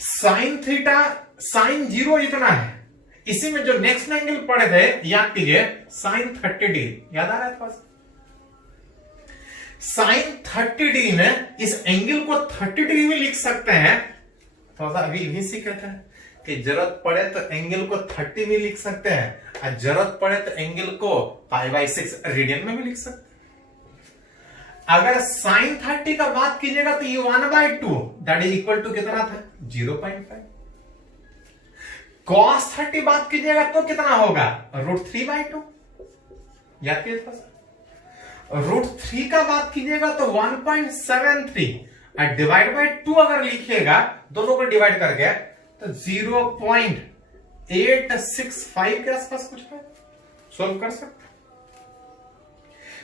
साइन थीटा, साइन 0 इतना है, इसी में जो नेक्स्ट एंगल पढ़े थे याद कीजिए साइन 30 डिग्री, याद आ रहा है थोड़ा सा। साइन 30 डिग्री में इस एंगल को 30 डिग्री में लिख सकते हैं, थोड़ा सा अभी भी सीखे थे कि जरूरत पड़े तो एंगल को 30 में लिख सकते हैं, और जरूरत पड़े तो एंगल को π/6 रेडियन में भी लिख सकते हैं। अगर साइन 30 का बात कीजिएगा तो ये 1/2 दैट इज इक्वल टू कितना था, 0.5। कॉस 30 बात कीजिएगा तो कितना होगा, √3/2, याद कीजिए थोड़ा सा। √3 का बात कीजिएगा तो 1.73, और डिवाइड बाय 2 अगर लिखिएगा, दोनों को डिवाइड करके, तो 0.865 के आसपास कुछ है, सोल्व कर सकते।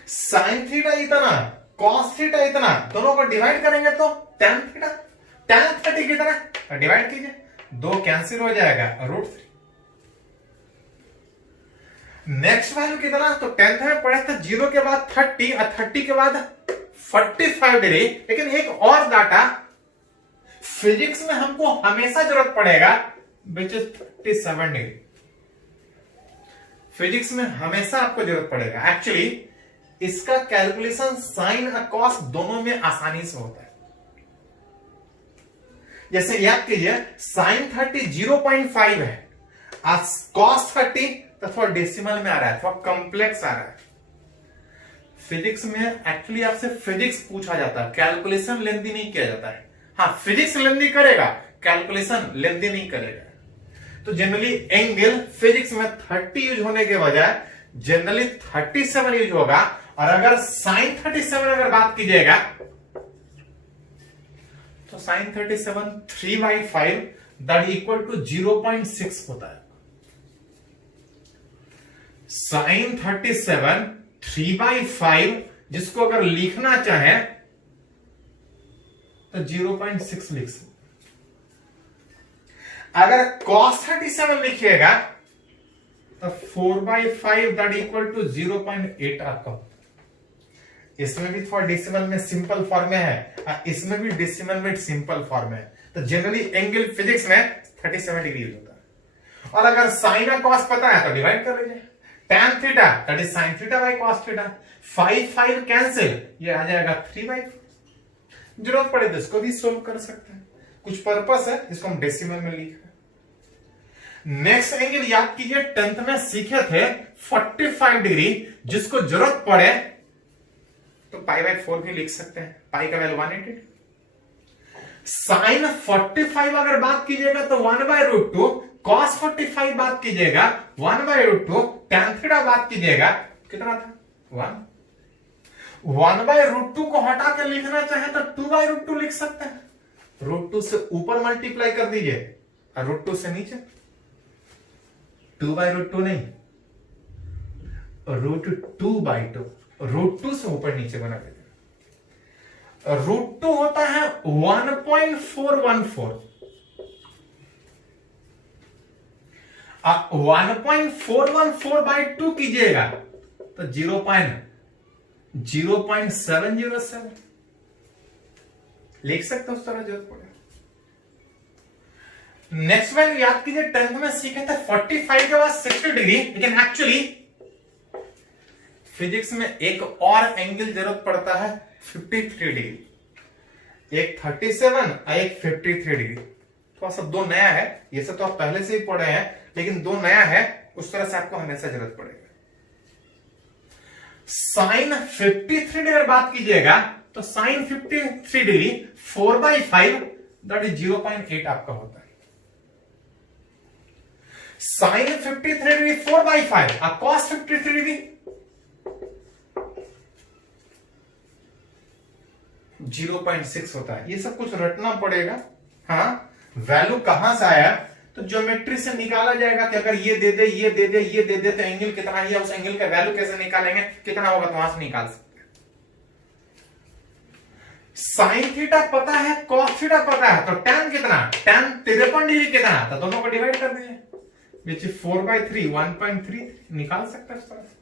साइन थीटा इतना, कॉस थीटा इतना, दोनों को डिवाइड करेंगे तो टैन थीटा, टैन 30 कितना, डिवाइड कीजिए, 2 कैंसिल हो जाएगा, √3। नेक्स्ट वैल्यू कितना, तो 10th में पढ़े थे 0 के बाद 30 और 30 के बाद 45 डिग्री। लेकिन एक और डाटा फिजिक्स में हमको हमेशा जरूरत पड़ेगा, विच इज 37 डिग्री। फिजिक्स में हमेशा आपको जरूरत पड़ेगा। एक्चुअली इसका कैलकुलेशन साइन और कॉस दोनों में आसानी से होता है। जैसे याद कीजिए साइन 30 0.5 है, कॉस 30 तो थोड़ा डेसिमल में आ रहा है, थोड़ा कॉम्प्लेक्स आ रहा है। फिजिक्स में एक्चुअली आपसे फिजिक्स पूछा जाता है, कैलकुलेशन लेंथी नहीं किया जाता है। हाँ, फिजिक्स लेंथी करेगा, कैलकुलेशन लेंथी नहीं करेगा। तो जनरली एंगल फिजिक्स में 30 यूज होने के बजाय जनरली 37 यूज होगा। और अगर साइन 37 अगर बात कीजिएगा तो साइन 37 3/5 दैट इक्वल टू 0.6 होता है। साइन 37 3/5 जिसको अगर लिखना चाहे तो 0.6 लिख सकते। अगर cos 37 लिखिएगा तो 4/5 दैट इक्वल टू 0.8 आपका। इसमें भी थोड़ा डेसिमल में सिंपल फॉर्म में है, इसमें भी डेसिमल में सिंपल फॉर्म में है। तो जनरली एंगल फिजिक्स में 37 डिग्री होता है। और अगर साइन और कॉस पता है तो डिवाइड कर लीजिए, tan theta that is sin theta by cos theta, 5 cancel, ये आ जाएगा 3/5। जरूरत पड़े तो इसको भी सोल्व कर सकते हैं, कुछ पर्पस है इसको हम डेसिमल में लिख रहे हैं। नेक्स्ट एंगल याद कीजिए 10th में सीखे थे 45 डिग्री, जिसको जरूरत पड़े तो π/4 भी लिख सकते हैं, पाई का वैल्यू 180। साइन 45 अगर बात कीजिएगा तो 1/√2, cos 45 बात कीजिएगा 1/√2, tan थीटा बात कीजिएगा कितना था 1। 1/√2 को हटा के लिखना चाहे तो 2/√2 लिख सकते हैं। √2 से ऊपर मल्टीप्लाई कर दीजिए और √2 से नीचे, 2/√2 नहीं, √2/2, √2 से ऊपर नीचे बना देते। √2 होता है 1.414। आप 1.414/2 कीजिएगा तो 0.0707 लिख सकते हो, उस तरह जरूरत पड़े। नेक्स्ट वैल्यू याद कीजिए, 10th में सीखे थे 45 के बाद 60 डिग्री, लेकिन एक्चुअली फिजिक्स में एक और एंगल जरूरत पड़ता है 53 डिग्री, एक 37 और एक 53 डिग्री। थोड़ा सा दो नया है, ये सब तो आप पहले से ही पढ़े हैं, लेकिन दो नया है, उस तरह से आपको हमेशा जरूरत पड़ेगा। साइन 53 डिग्री अगर बात कीजिएगा तो साइन 53 डिग्री 4/5 दैट इज 0.8 आपका होता है। साइन 53 डिग्री 4/5 और कॉस 53 डिग्री 0.6 होता है। ये सब कुछ रटना पड़ेगा। हाँ, वैल्यू कहां से आया तो ज्योमेट्री से निकाला जाएगा कि अगर ये दे दे ये दे दे ये दे दे तो एंगल कितना है, उस एंगल का वैल्यू कैसे निकालेंगे, कितना होगा तो वहां से निकाल सकते हैं। साइन थीटा पता है, कॉस थीटा पता है, तो tan कितना, tan 53 डिग्री कितना, तो दोनों को डिवाइड कर दीजिए, विच इज 4/3 1.3 निकाल सकते हैं इस तरह से।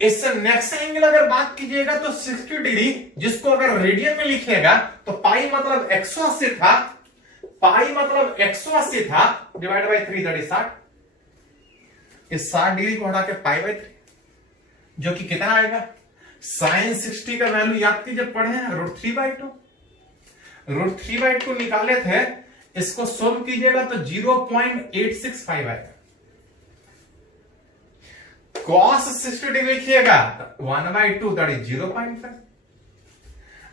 इस नेक्स्ट एंगल अगर बात कीजिएगा तो 60 डिग्री, जिसको अगर रेडियन में लिखिएगा तो पाई मतलब 180 था, पाई मतलब 180 था, डिवाइड बाई 3 दैट इज 60। इस 60 डिग्री को हटा के पाई/3, जो कि कितना आएगा, साइन 60 का वैल्यू याद कीजिए, पढ़े हैं √3/2। √3/2 निकाले थे, इसको सोल्व कीजिएगा तो 0.865 आएगा। cos 60 डिग्री लिखिएगा 1/2 दैट इज 0.5।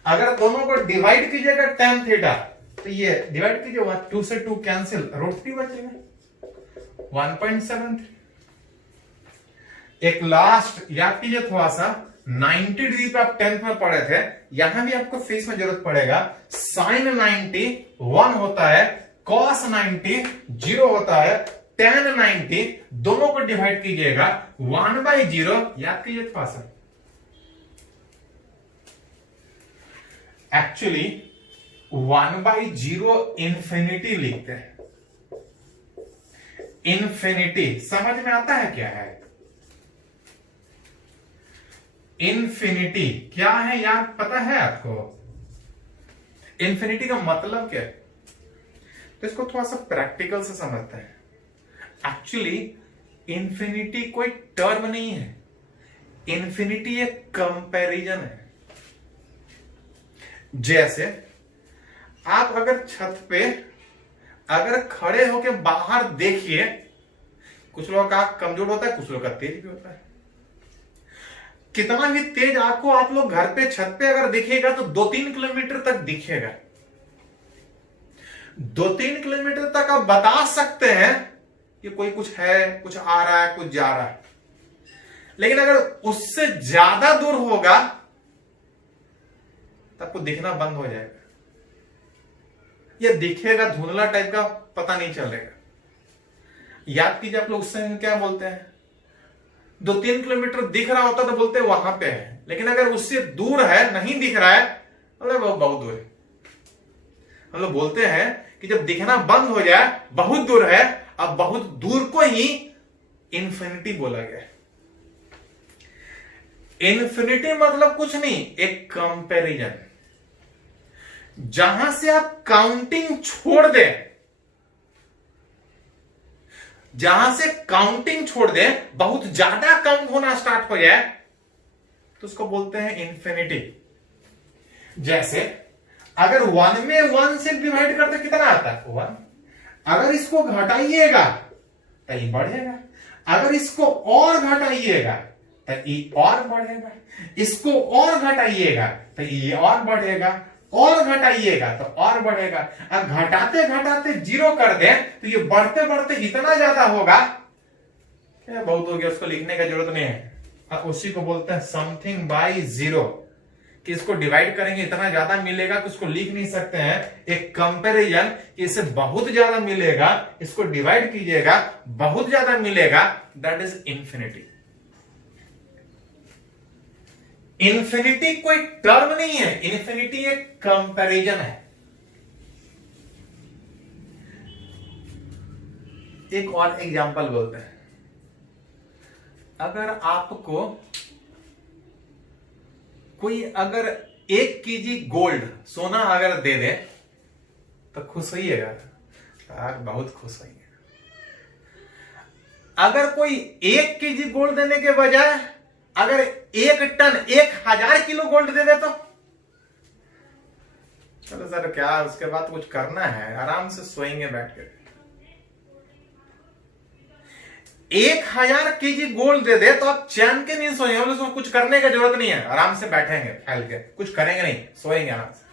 अगर दोनों को डिवाइड कीजिएगा tan थीटा, तो ये डिवाइड कीजिए, 2 से 2 कैंसिल, √3 बचेगा 1.73। एक लास्ट याद कीजिए थोड़ा सा, 90 डिग्री पे आप 10th में पढ़े थे, यहां भी आपको फेस में जरूरत पड़ेगा। साइन 90 1 होता है, cos 90 0 होता है, tan 90 दोनों को डिवाइड कीजिएगा 1/0, याद कीजिए थोड़ा सा। एक्चुअली 1/0 इंफिनिटी लिखते हैं। इंफिनिटी समझ में आता है क्या है? इंफिनिटी क्या है याद पता है आपको? इंफिनिटी का मतलब क्या है? तो इसको थोड़ा सा प्रैक्टिकल से समझते हैं। एक्चुअली इंफिनिटी कोई टर्म नहीं है, इंफिनिटी एक कंपैरिजन है। जैसे आप अगर छत पे अगर खड़े होकर बाहर देखिए, कुछ लोगों का कमजोर होता है, कुछ लोगों का तेज भी होता है। कितना भी तेज आपको आप लोग घर पे छत पे अगर दिखेगा तो 2-3 किलोमीटर तक दिखेगा। 2-3 किलोमीटर तक आप बता सकते हैं कि कोई कुछ है, कुछ आ रहा है, कुछ जा रहा है। लेकिन अगर उससे ज्यादा दूर होगा तो आपको दिखना बंद हो जाएगा, या दिखेगा धुंधला टाइप का, पता नहीं चलेगा। याद कीजिए आप लोग उससे क्या बोलते हैं, 2-3 किलोमीटर दिख रहा होता तो बोलते वहां पे है, लेकिन अगर उससे दूर है, नहीं दिख रहा है, मतलब बहुत दूर है। हम लोग बोलते हैं कि जब दिखना बंद हो जाए, बहुत दूर है, अब बहुत दूर को ही इंफिनिटी बोला गया। इंफिनिटी मतलब कुछ नहीं, एक कंपैरिजन। जहां से आप काउंटिंग छोड़ दें, जहां से काउंटिंग छोड़ दें, बहुत ज्यादा काउंट होना स्टार्ट हो जाए, तो उसको बोलते हैं इंफिनिटी। जैसे अगर 1 में 1 से डिवाइड करते कितना आता है, 1। अगर इसको घटाइएगा तो ये बढ़ेगा, अगर इसको और घटाइएगा तो ये और बढ़ेगा, इसको और घटाइएगा तो ये और बढ़ेगा, और घटाइएगा तो और बढ़ेगा। अब घटाते घटाते 0 कर दें तो ये बढ़ते बढ़ते इतना ज्यादा होगा, बहुत हो गया, उसको लिखने का जरूरत नहीं है। अब उसी को बोलते हैं समथिंग बाय 0, कि इसको डिवाइड करेंगे इतना ज्यादा मिलेगा कि उसको लिख नहीं सकते हैं। एक कंपैरिजन कि इससे बहुत ज्यादा मिलेगा, इसको डिवाइड कीजिएगा, बहुत ज्यादा मिलेगा, दैट इज इंफिनिटी। इंफिनिटी कोई टर्म नहीं है, इंफिनिटी एक कंपैरिजन है। एक और एग्जांपल बोलते हैं। अगर आपको कोई अगर 1 केजी गोल्ड सोना अगर दे दे तो खुश होइएगा यार, बहुत खुश होइए। अगर कोई 1 केजी गोल्ड देने के बजाय अगर 1 टन 1000 किलो गोल्ड दे दे तो चलो सर क्या उसके बाद कुछ करना है, आराम से सोएंगे बैठ कर। 1000 केजी गोल्ड दे दे तो आप चैन के नींद सोएंगे, उसको कुछ करने की जरूरत नहीं है, आराम से बैठेंगे फैल के, कुछ करेंगे नहीं, सोएंगे आराम से।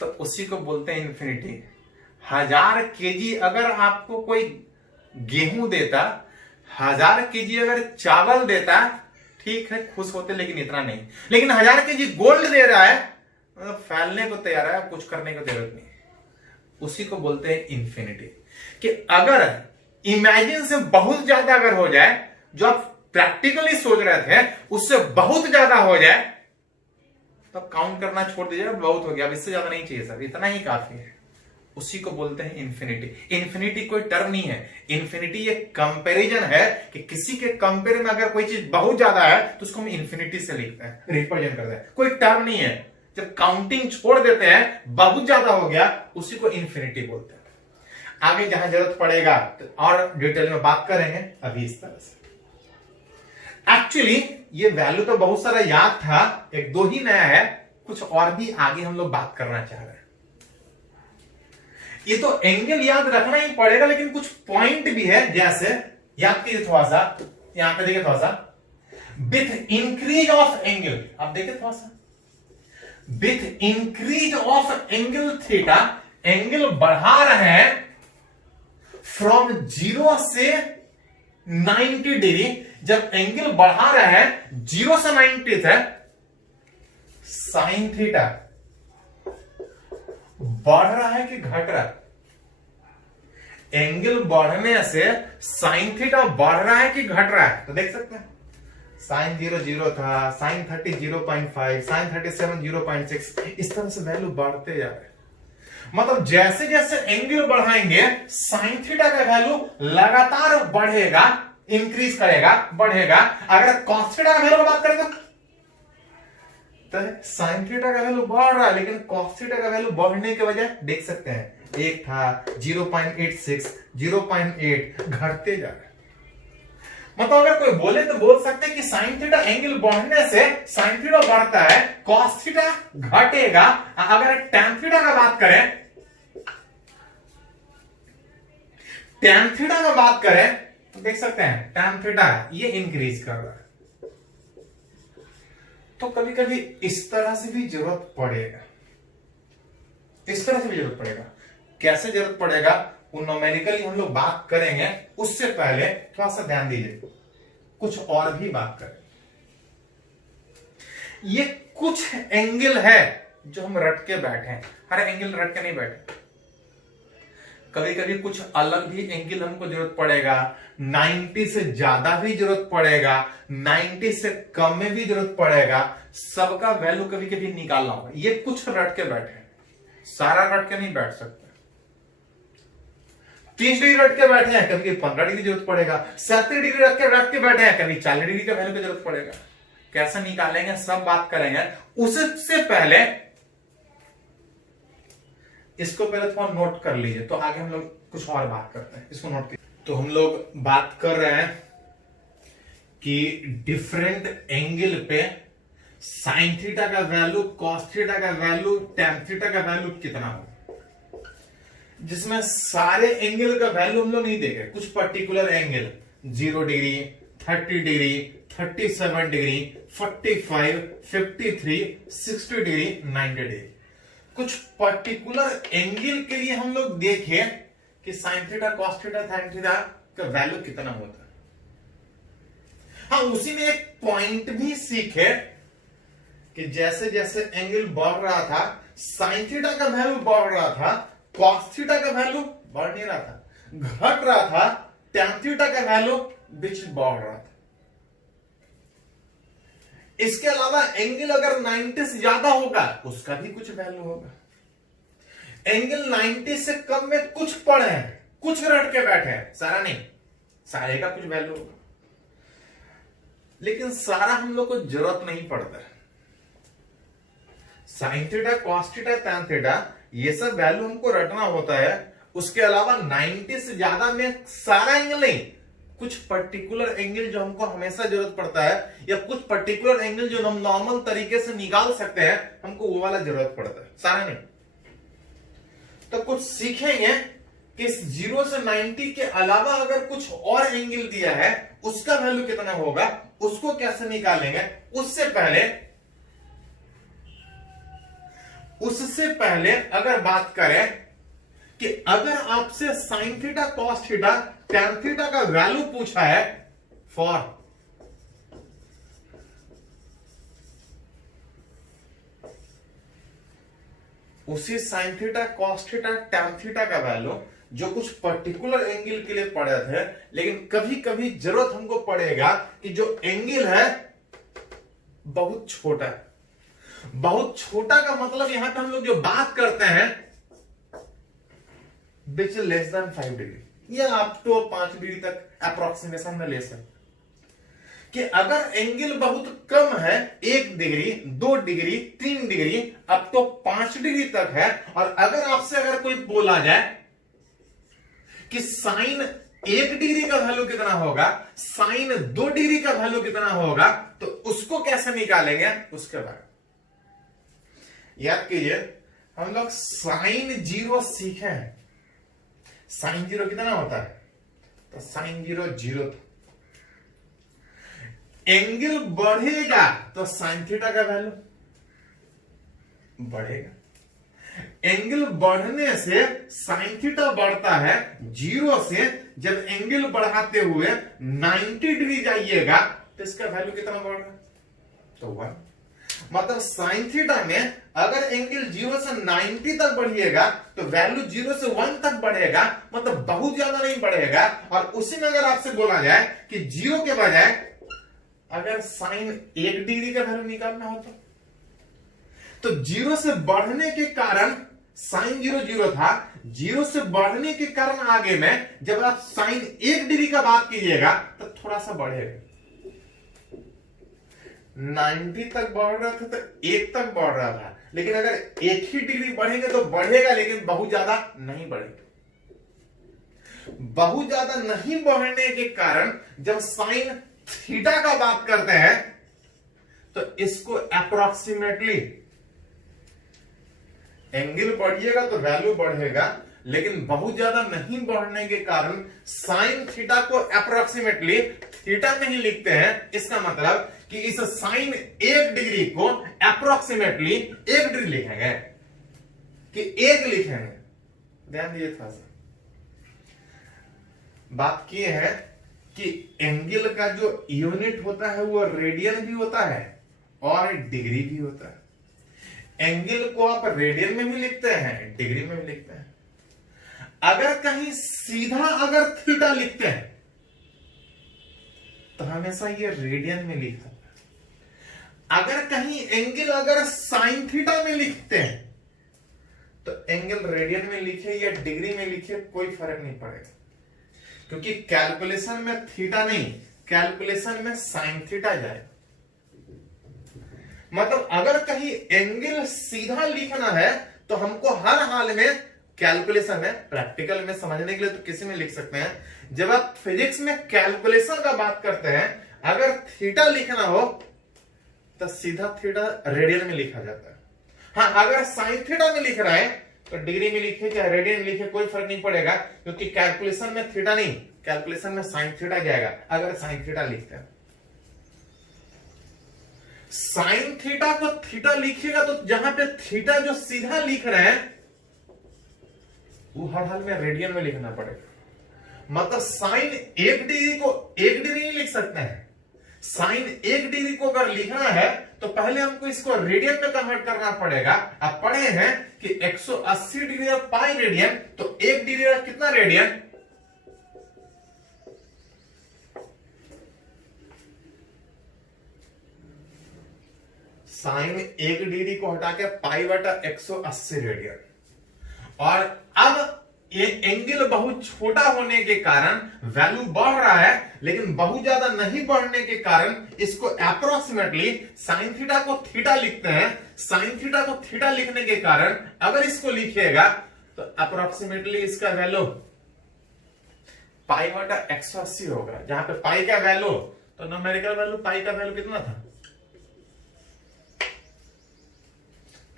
तो उसी को बोलते हैं इन्फिनिटी। 1000 केजी अगर आपको कोई गेहूं देता, 1000 केजी अगर चावल देता, ठीक है खुश होते, लेकिन इतना नहीं। लेकिन 1000 केजी गोल्ड दे रहा है, मतलब फैलने को तैयार है, कुछ करने की जरूरत नहीं। उसी को बोलते हैं इन्फिनिटी। कि अगर इमेजिन से बहुत ज्यादा अगर हो जाए, जो आप प्रैक्टिकली सोच रहे थे उससे बहुत ज्यादा हो जाए, तो काउंट करना छोड़ दीजिए, बहुत हो गया, अब इससे ज्यादा नहीं चाहिए सर, इतना ही काफी है। उसी को बोलते हैं इन्फिनिटी। इन्फिनिटी कोई टर्म नहीं है, इन्फिनिटी एक कंपैरिजन है कि किसी के कंपेयर में अगर कोई चीज बहुत ज्यादा है तो उसको हम इन्फिनिटी से लिखते हैं, रिप्रेजेंट करते हैं, कोई टर्म नहीं है। जब काउंटिंग छोड़ देते हैं, बहुत ज्यादा हो गया, उसी को इन्फिनिटी बोलते हैं। आगे जहां जरूरत पड़ेगा तो और डिटेल में बात करेंगे, अभी इस तरह से। एक्चुअली ये वैल्यू तो बहुत सारा याद था, 1-2 ही नया है, कुछ और भी आगे हम लोग बात करना चाह रहे हैं। ये तो एंगल याद रखना ही पड़ेगा, लेकिन कुछ पॉइंट भी है, जैसे याद कीजिए थोड़ा सा, यहां पे देखिए थोड़ा सा, विथ इंक्रीज ऑफ एंगल, आप देखिए थोड़ा सा, with increase of angle theta, angle बढ़ा रहे हैं फ्रॉम 0 से 90 डिग्री। जब एंगल बढ़ा रहे हैं 0 से 90 तक, साइन थीटा बढ़ रहा है कि घट रहा है? एंगल बढ़ने से साइन थीटा बढ़ रहा है कि घट रहा है? तो देख सकते हैं, साइन 0 था, साइन 30 0.5, साइन 37 0.6, इस तरह से वैल्यू बढ़ते जा रहे हैं। मतलब जैसे जैसे एंगल बढ़ाएंगे, साइन थीटा का वैल्यू लगातार बढ़ेगा, इंक्रीज करेगा, बढ़ेगा। अगर कॉस थीटा का वैल्यू बात करें तो साइन थीटा का वैल्यू बढ़ रहा है, लेकिन कॉस थीटा का वैल्यू बढ़ने के वजह देख सकते हैं, 1 था 0.86, 0.8, घटते जा रहा है। मतलब अगर कोई बोले तो बोल सकते हैं कि साइन थीटा एंगल बढ़ने से साइन थीटा बढ़ता है, कॉस थीटा घटेगा। अगर टैन थीटा का बात करें, टैन थीटा का बात करें तो देख सकते हैं टैन थीटा ये इंक्रीज कर रहा है। तो कभी कभी इस तरह से भी जरूरत पड़ेगा, इस तरह से भी जरूरत पड़ेगा। कैसे जरूरत पड़ेगा वो न्यूमेरिकली हम लोग बात करेंगे, उससे पहले थोड़ा सा ध्यान दीजिए, कुछ और भी बात करें। ये कुछ एंगल है जो हम रट के बैठे हैं, हर एंगल रट के नहीं बैठे। कभी कभी कुछ अलग भी एंगल हमको जरूरत पड़ेगा, 90 से ज्यादा भी जरूरत पड़ेगा, 90 से कम में भी जरूरत पड़ेगा। सबका वैल्यू कभी कभी निकालना होगा। ये कुछ रट के बैठे हैं, सारा रट के नहीं बैठ सकते। 30 डिग्री रट के बैठे हैं, कभी 15 डिग्री जरूरत पड़ेगा, 37 डिग्री रट के बैठे हैं, कभी 40 डिग्री का वैल्यू की जरूरत पड़ेगा। कैसे निकालेंगे सब बात करेंगे। उससे पहले इसको पहले थोड़ा नोट कर लीजिए, तो आगे हम लोग कुछ और बात करते हैं। इसको नोट कीजिए। तो हम लोग बात कर रहे हैं कि डिफरेंट एंगल पे साइन थीटा का वैल्यू, कॉस थीटा का वैल्यू, टैन थीटा का वैल्यू कितना हो, जिसमें सारे एंगल का वैल्यू हम लोग नहीं देंगे, कुछ particular angle 0 degree, 30 degree, 37 degree, 45, 53, 60 degree, 90 degree, कुछ पर्टिकुलर एंगल के लिए हम लोग देखें कि sine theta, cos theta, sine theta का वैल्यू कितना होता है। हाँ, उसी में एक पॉइंट भी सीखे कि जैसे जैसे एंगल बढ़ रहा था, साइन थीटा का वैल्यू बढ़ रहा था, कॉस थीटा का वैल्यू बढ़ नहीं रहा था, घट रहा था, टैन थीटा का वैल्यू बीच बढ़ रहा था। इसके अलावा एंगल अगर 90 से ज्यादा होगा उसका भी कुछ वैल्यू होगा। एंगल 90 से कम में कुछ पड़े हैं कुछ रट के बैठे हैं, सारा नहीं, सारे का कुछ वैल्यू होगा, लेकिन सारा हम लोग को जरूरत नहीं पड़ता है। Sine theta, cos theta, tan theta, ये सब वैल्यू हमको रटना होता है। उसके अलावा 90 से ज्यादा में सारा एंगल नहीं, कुछ पर्टिकुलर एंगल जो हमको हमेशा जरूरत पड़ता है, या कुछ पर्टिकुलर एंगल जो हम नॉर्मल तरीके से निकाल सकते हैं, हमको वो वाला जरूरत पड़ता है, सारा नहीं। तो कुछ सीखेंगे कि 0 से 90 के अलावा अगर कुछ और एंगल दिया है, उसका वैल्यू कितना होगा, उसको कैसे निकालेंगे। उससे पहले अगर बात करें कि अगर आपसे sine theta, cos theta, tan theta का वैल्यू पूछा है फॉर उसी sine theta, cos theta, tan theta का वैल्यू जो कुछ पर्टिकुलर एंगल के लिए पड़े थे, लेकिन कभी कभी जरूरत हमको पड़ेगा कि जो एंगल है बहुत छोटा है। बहुत छोटा का मतलब यहां पे हम लोग जो बात करते हैं विच लेस देन 5 डिग्री या अप टू 5 डिग्री तक अप्रोक्सीमेशन में ले सकते कि अगर एंगल बहुत कम है, 1 degree, 2 degree, 3 degree, up to 5 degree तक है, और अगर कोई बोला जाए कि साइन 1 डिग्री का वैल्यू कितना होगा, साइन 2 डिग्री का वैल्यू कितना होगा, तो उसको कैसे निकालेंगे उसके बाद याद कीजिए। हम लोग साइन 0 सीखे हैं। साइन 0 कितना होता है, तो साइन 0 0 था। एंगल बढ़ेगा तो साइन थीटा का वैल्यू बढ़ेगा। एंगल बढ़ने से साइन थीटा बढ़ता है। 0 से जब एंगल बढ़ाते हुए 90 डिग्री जाइएगा तो इसका वैल्यू कितना बढ़ रहा है, तो 1। मतलब साइन थीटा में अगर एंगल 0 से 90 तक बढ़िएगा तो वैल्यू 0 से 1 तक बढ़ेगा, मतलब बहुत ज्यादा नहीं बढ़ेगा। और उसी में अगर आपसे बोला जाए कि 0 के बजाय अगर साइन 1 डिग्री का वैल्यू निकालना हो तो 0 से बढ़ने के कारण साइन 0 0 था, 0 से बढ़ने के कारण आगे में जब आप साइन 1 डिग्री का बात कीजिएगा तो थोड़ा सा बढ़ेगा। 90 तक बढ़ रहा था तो 1 तक बढ़ रहा था, लेकिन अगर 1 ही डिग्री बढ़ेंगे तो बढ़ेगा, लेकिन बहुत ज्यादा नहीं बढ़ेगा। बहुत ज्यादा नहीं बढ़ने के कारण जब साइन थीटा का बात करते हैं तो इसको अप्रोक्सीमेटली एंगल बढ़िएगा तो वैल्यू बढ़ेगा, लेकिन बहुत ज्यादा नहीं बढ़ने के कारण साइन थीटा को अप्रोक्सीमेटली थीटा में ही लिखते हैं। इसका मतलब कि इस साइन 1 डिग्री को अप्रोक्सीमेटली 1 डिग्री लिखेंगे कि 1 लिखेंगे। ध्यान दीजिए थोड़ा सा, बात किए हैं कि एंगल का जो यूनिट होता है वो रेडियन भी होता है और डिग्री भी होता है। एंगल को आप रेडियन में भी लिखते हैं, डिग्री में भी लिखते हैं। अगर कहीं सीधा अगर थीटा लिखते हैं तो हमेशा ये रेडियन में लिखता है। अगर कहीं एंगल अगर साइन थीटा में लिखते हैं तो एंगल रेडियन में लिखे या डिग्री में लिखे कोई फर्क नहीं पड़ेगा, क्योंकि कैलकुलेशन में थीटा नहीं, कैलकुलेशन में साइन थीटा जाए। मतलब अगर कहीं एंगल सीधा लिखना है तो हमको हर हाल में कैलकुलेशन में, प्रैक्टिकल में समझने के लिए तो किसी में लिख सकते हैं। जब आप फिजिक्स में कैलकुलेशन का बात करते हैं, अगर थीटा लिखना हो तो सीधा थीटा रेडियन में लिखा जाता है। हाँ, अगर साइन थीटा में लिख रहा है तो डिग्री में लिखे चाहे रेडियन में लिखे कोई फर्क नहीं पड़ेगा, क्योंकि कैलकुलेशन में थीटा नहीं, कैलकुलेशन में साइन थीटा जाएगा अगर साइन थीटा लिखते हैं। साइन थीटा को थीटा लिखिएगा तो जहां पे थीटा जो सीधा लिख रहे हैं वो हर हाल में रेडियन में लिखना पड़ेगा। मतलब साइन 1 डिग्री को 1 डिग्री नहीं लिख सकते हैं। साइन 1 डिग्री को अगर लिखना है तो पहले हमको इसको रेडियन में कन्वर्ट करना पड़ेगा। आप पढ़े हैं कि 180 डिग्री और पाई रेडियन, तो 1 डिग्री का कितना रेडियन, साइन 1 डिग्री को हटा के पाई बटा 180 रेडियन। और अब ये एंगल बहुत छोटा होने के कारण वैल्यू बढ़ रहा है, लेकिन बहुत ज्यादा नहीं बढ़ने के कारण इसको अप्रोक्सीमेटली साइन थीटा को थीटा लिखते हैं। साइन थीटा को थीटा लिखने के कारण अगर इसको लिखिएगा तो अप्रोक्सीमेटली इसका वैल्यू पाई बटा 180 होगा, जहां पे पाई का वैल्यू, तो न्यूमेरिकल वैल्यू पाई का वैल्यू कितना था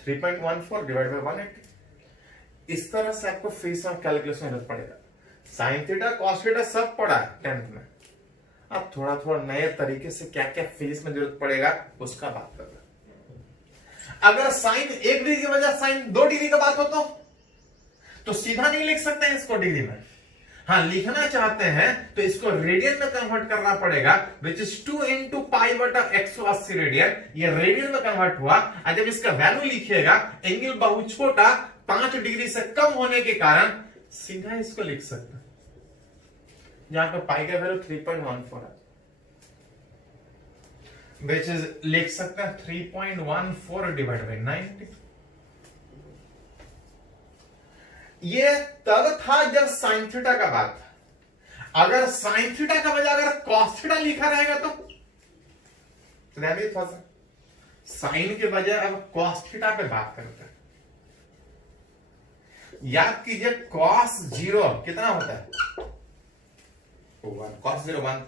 3.14 डिवाइड बाय 180। इस तरह से आपको फेस ऑफ कैलकुलेशन जरूरत पड़ेगा। साइन थीटा कॉस थीटा सब पढ़ा है 10th में, अब थोड़ा थोड़ा नए तरीके से क्या क्या फेस में जरूरत पड़ेगा उसका बात कर रहे। अगर साइन 1 डिग्री की वजह साइन 2 डिग्री का बात हो तो सीधा नहीं लिख सकते हैं इसको डिग्री में। हाँ, लिखना चाहते हैं तो इसको रेडियन में कन्वर्ट करना पड़ेगा, विच इज 2 इंटू पाई बटा 180 रेडियन। ये रेडियन में कन्वर्ट हुआ, और जब इसका वैल्यू लिखिएगा एंगल बहुत छोटा 5 डिग्री से कम होने के कारण सीधा इसको लिख सकते हैं, जहां पर पाई का वैल्यू 3.14 है, विच इज लिख सकते हैं 3.14 डिवाइड बाई 90। ये तब था जब साइन थीटा का बात था। अगर साइन थीटा का बजाय अगर कॉस थीटा लिखा रहेगा तो थोड़ा सा साइन के बजाय अब कॉस थीटा पे बात करते हैं। याद कीजिए कॉस 0 कितना होता है 1, कॉस 0 1।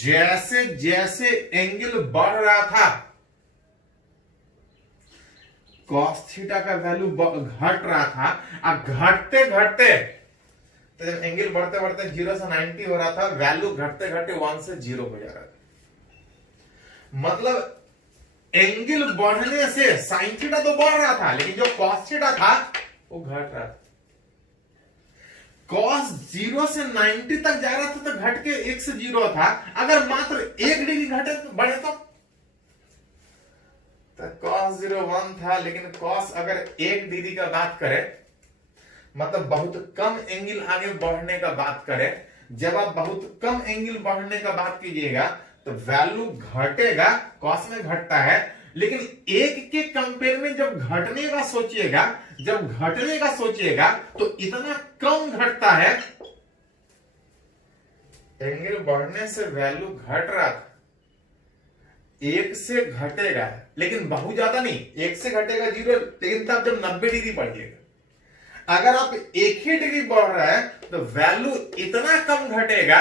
जैसे जैसे एंगल बढ़ रहा था कॉस थीटा का वैल्यू घट रहा था, अब घटते घटते, तो जब एंगल बढ़ते बढ़ते 0 से 90 हो रहा था, वैल्यू घटते घटते 1 से 0 हो जा रहा था। मतलब एंगल बढ़ने से साइन थीटा तो बढ़ रहा था, लेकिन जो कॉस थीटा था वो घट रहा था। कॉस 0 से 90 तक जा रहा था तो घट के 1 से 0 था। अगर मात्र 1 डिग्री घटे तो बढ़े तो cos 0 1 था, लेकिन cos अगर 1 डिग्री का बात करें, मतलब बहुत कम एंगल आगे बढ़ने का बात करें, जब आप बहुत कम एंगल बढ़ने का बात कीजिएगा तो वैल्यू घटेगा, cos में घटता है, लेकिन 1 के कंपेयर में जब घटने का सोचिएगा तो इतना कम घटता है। एंगल बढ़ने से वैल्यू घट रहा था, 1 से घटेगा, लेकिन बहुत ज्यादा नहीं, 1 से घटेगा 0, लेकिन तब जब 90 डिग्री बढ़िएगा। अगर आप 1 ही डिग्री बढ़ रहा है तो वैल्यू इतना कम घटेगा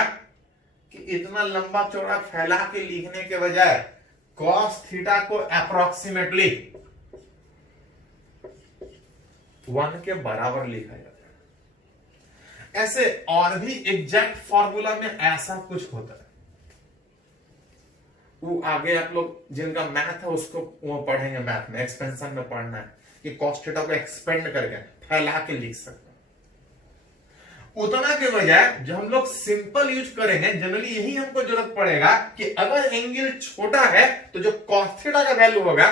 कि इतना लंबा चौड़ा फैला के लिखने के बजाय कॉस थीटा को अप्रोक्सीमेटली 1 के बराबर लिखा जाता है। ऐसे और भी एग्जैक्ट फॉर्मूला में ऐसा कुछ होता है, वो आगे आप लोग जिनका मैथ है उसको वो पढ़ेंगे, मैथ में एक्सपेंशन में पढ़ना है कि कॉस थीटा को एक्सपेंड करके फैला के लिख सकते हैं। उतना के बजाय जो हम लोग सिंपल यूज करेंगे, जनरली यही हमको जरूरत पड़ेगा कि अगर एंगल छोटा है तो जो कॉस थीटा का वैल्यू होगा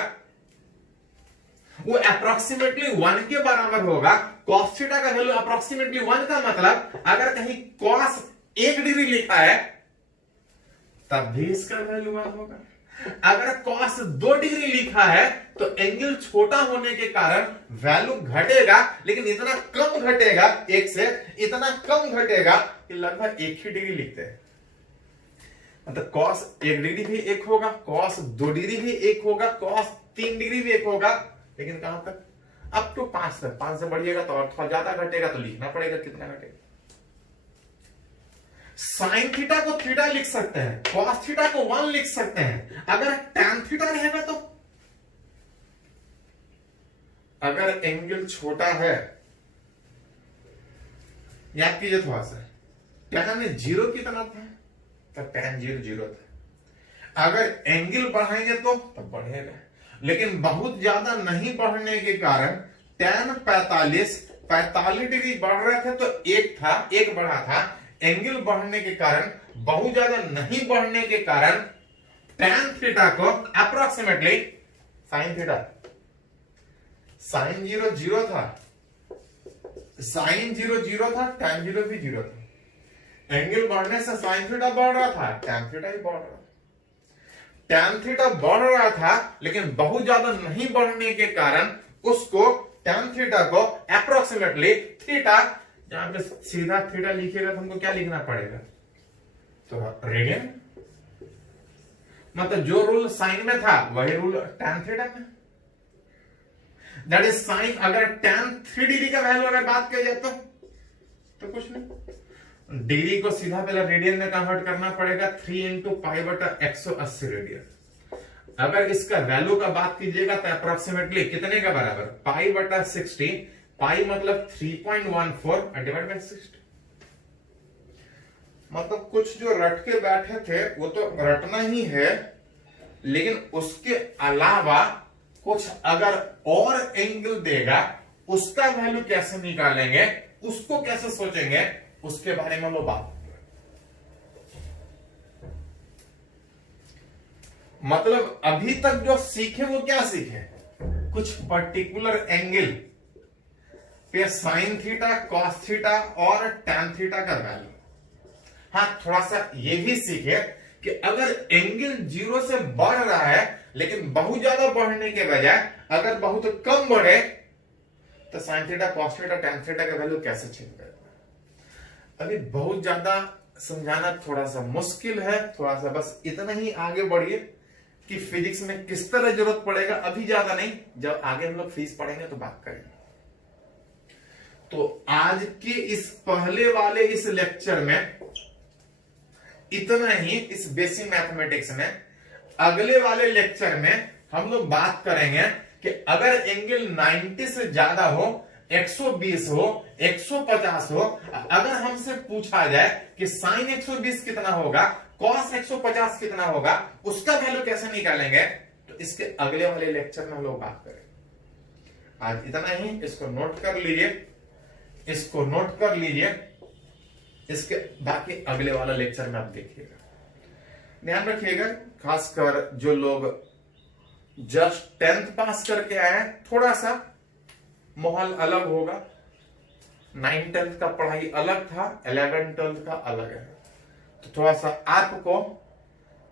वो अप्रोक्सीमेटली 1 के बराबर होगा। कॉस थीटा का वैल्यू अप्रोक्सीमेटली 1 का मतलब अगर कहीं कॉस 1 डिग्री लिखा है तब भी इसका वैल्यू 1 होगा। अगर कॉस 2 डिग्री लिखा है तो एंगल छोटा होने के कारण वैल्यू घटेगा, लेकिन इतना कम घटेगा, 1 से इतना कम घटेगा कि लगभग 1 ही डिग्री लिखते हैं। मतलब कॉस 1 डिग्री भी 1 होगा, कॉस 2 डिग्री भी 1 होगा, कॉस 3 डिग्री भी 1 होगा, लेकिन कहां तक अप टू 5 से, 5 से बढ़िएगा तो और थोड़ा ज्यादा घटेगा, तो लिखना पड़ेगा कितना घटेगा। साइन थीटा को थीटा लिख सकते हैं, कॉस थीटा को 1 लिख सकते हैं। अगर टैन थीटा रहेगा तो, अगर एंगल छोटा है, याद कीजिए थोड़ा सा, टैन 0 कितना था तो टैन 0 था। अगर एंगल बढ़ाएंगे तो तब बढ़ेगा, लेकिन बहुत ज्यादा नहीं बढ़ने के कारण टैन 45 डिग्री बढ़ रहे थे तो 1 था, 1 बढ़ा था। एंगल बढ़ने के कारण, बहुत ज्यादा नहीं बढ़ने के कारण टैन थीटा को अप्रोक्सीमेटली साइन थीटा, साइन 0 था, साइन 0 था, टैन 0 भी 0 था। एंगल बढ़ने से साइन थीटा बढ़ रहा था, टैन थीटा ही बढ़ रहा था। टैन थीटा बढ़ रहा था, लेकिन बहुत ज्यादा नहीं बढ़ने के कारण उसको टैन थीटा को अप्रोक्सीमेटली थीटा, जहां पे सीधा थीटा लिखिएगा तो हमको क्या लिखना पड़ेगा, तो रेडियन, मतलब जो रूल साइन में था वही रूल tan थीटा में। दैट इज साइन, अगर tan 3 डिग्री का वैल्यू अगर बात की जाए तो कुछ नहीं, डिग्री को सीधा पहले रेडियन में कन्वर्ट करना पड़ेगा, 3 इंटू पाई बटा 180 रेडियन। अगर इसका वैल्यू का बात कीजिएगा तो अप्रोक्सीमेटली कितने का बराबर, पाई बटा 60, पाई मतलब 3.14 डिवाइड बाय 60। मतलब कुछ जो रट के बैठे थे वो तो रटना ही है, लेकिन उसके अलावा कुछ अगर और एंगल देगा उसका वैल्यू कैसे निकालेंगे, उसको कैसे सोचेंगे, उसके बारे में हम लोग बात। मतलब अभी तक जो सीखे वो क्या सीखे, कुछ पर्टिकुलर एंगल पे साइन थीटा, कॉस थीटा और टैन थीटा का वैल्यू। हाँ, थोड़ा सा ये भी सीखे कि अगर एंगल 0 से बढ़ रहा है लेकिन बहुत ज्यादा बढ़ने के बजाय अगर बहुत कम बढ़े तो sine theta, cos theta, tan theta का वैल्यू कैसे चेंज करेगा। अभी बहुत ज्यादा समझाना थोड़ा सा मुश्किल है, थोड़ा सा बस इतना ही आगे बढ़िए कि फिजिक्स में किस तरह जरूरत पड़ेगा, अभी ज्यादा नहीं, जब आगे हम लोग फिजिक्स पढ़ेंगे तो बात करेंगे। तो आज के इस पहले वाले इस लेक्चर में इतना ही, इस बेसिक मैथमेटिक्स में। अगले वाले लेक्चर में हम लोग बात करेंगे कि अगर एंगल 90 से ज्यादा हो, 120 हो, 150 हो, अगर हमसे पूछा जाए कि साइन 120 कितना होगा, कॉस 150 कितना होगा, उसका वैल्यू कैसे निकालेंगे, तो इसके अगले वाले लेक्चर में हम लोग बात करेंगे। आज इतना ही, इसको नोट कर लीजिए, इसको नोट कर लीजिए, इसके बाकी अगले वाला लेक्चर में आप देखिएगा। ध्यान रखिएगा, खासकर जो लोग जस्ट 10th पास करके आए हैं, थोड़ा सा माहौल अलग होगा। 9th 10th का पढ़ाई अलग था, 11th 12th का अलग है, तो थोड़ा सा आपको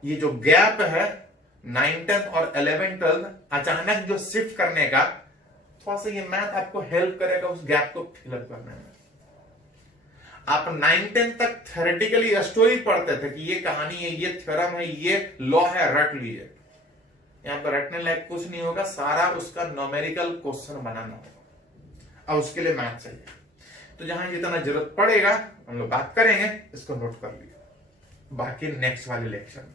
ये जो गैप है 9th 10th और 11th 12th अचानक जो शिफ्ट करने का, थोड़ा सा ये मैथ आपको हेल्प करेगा उस गैप को फिलअप करने में। आप 9th 10th तक थ्योरेटिकली स्टोरी पढ़ते थे कि ये कहानी है, ये थ्योरम है, ये लॉ है, रट लीजिए। यहां पर रटने लायक कुछ नहीं होगा, सारा उसका न्यूमेरिकल क्वेश्चन बनाना होगा और उसके लिए मैथ चाहिए। तो जहां जितना जरूरत पड़ेगा हम लोग बात करेंगे, इसको नोट कर लीजिए, बाकी नेक्स्ट वाले लेक्चर में।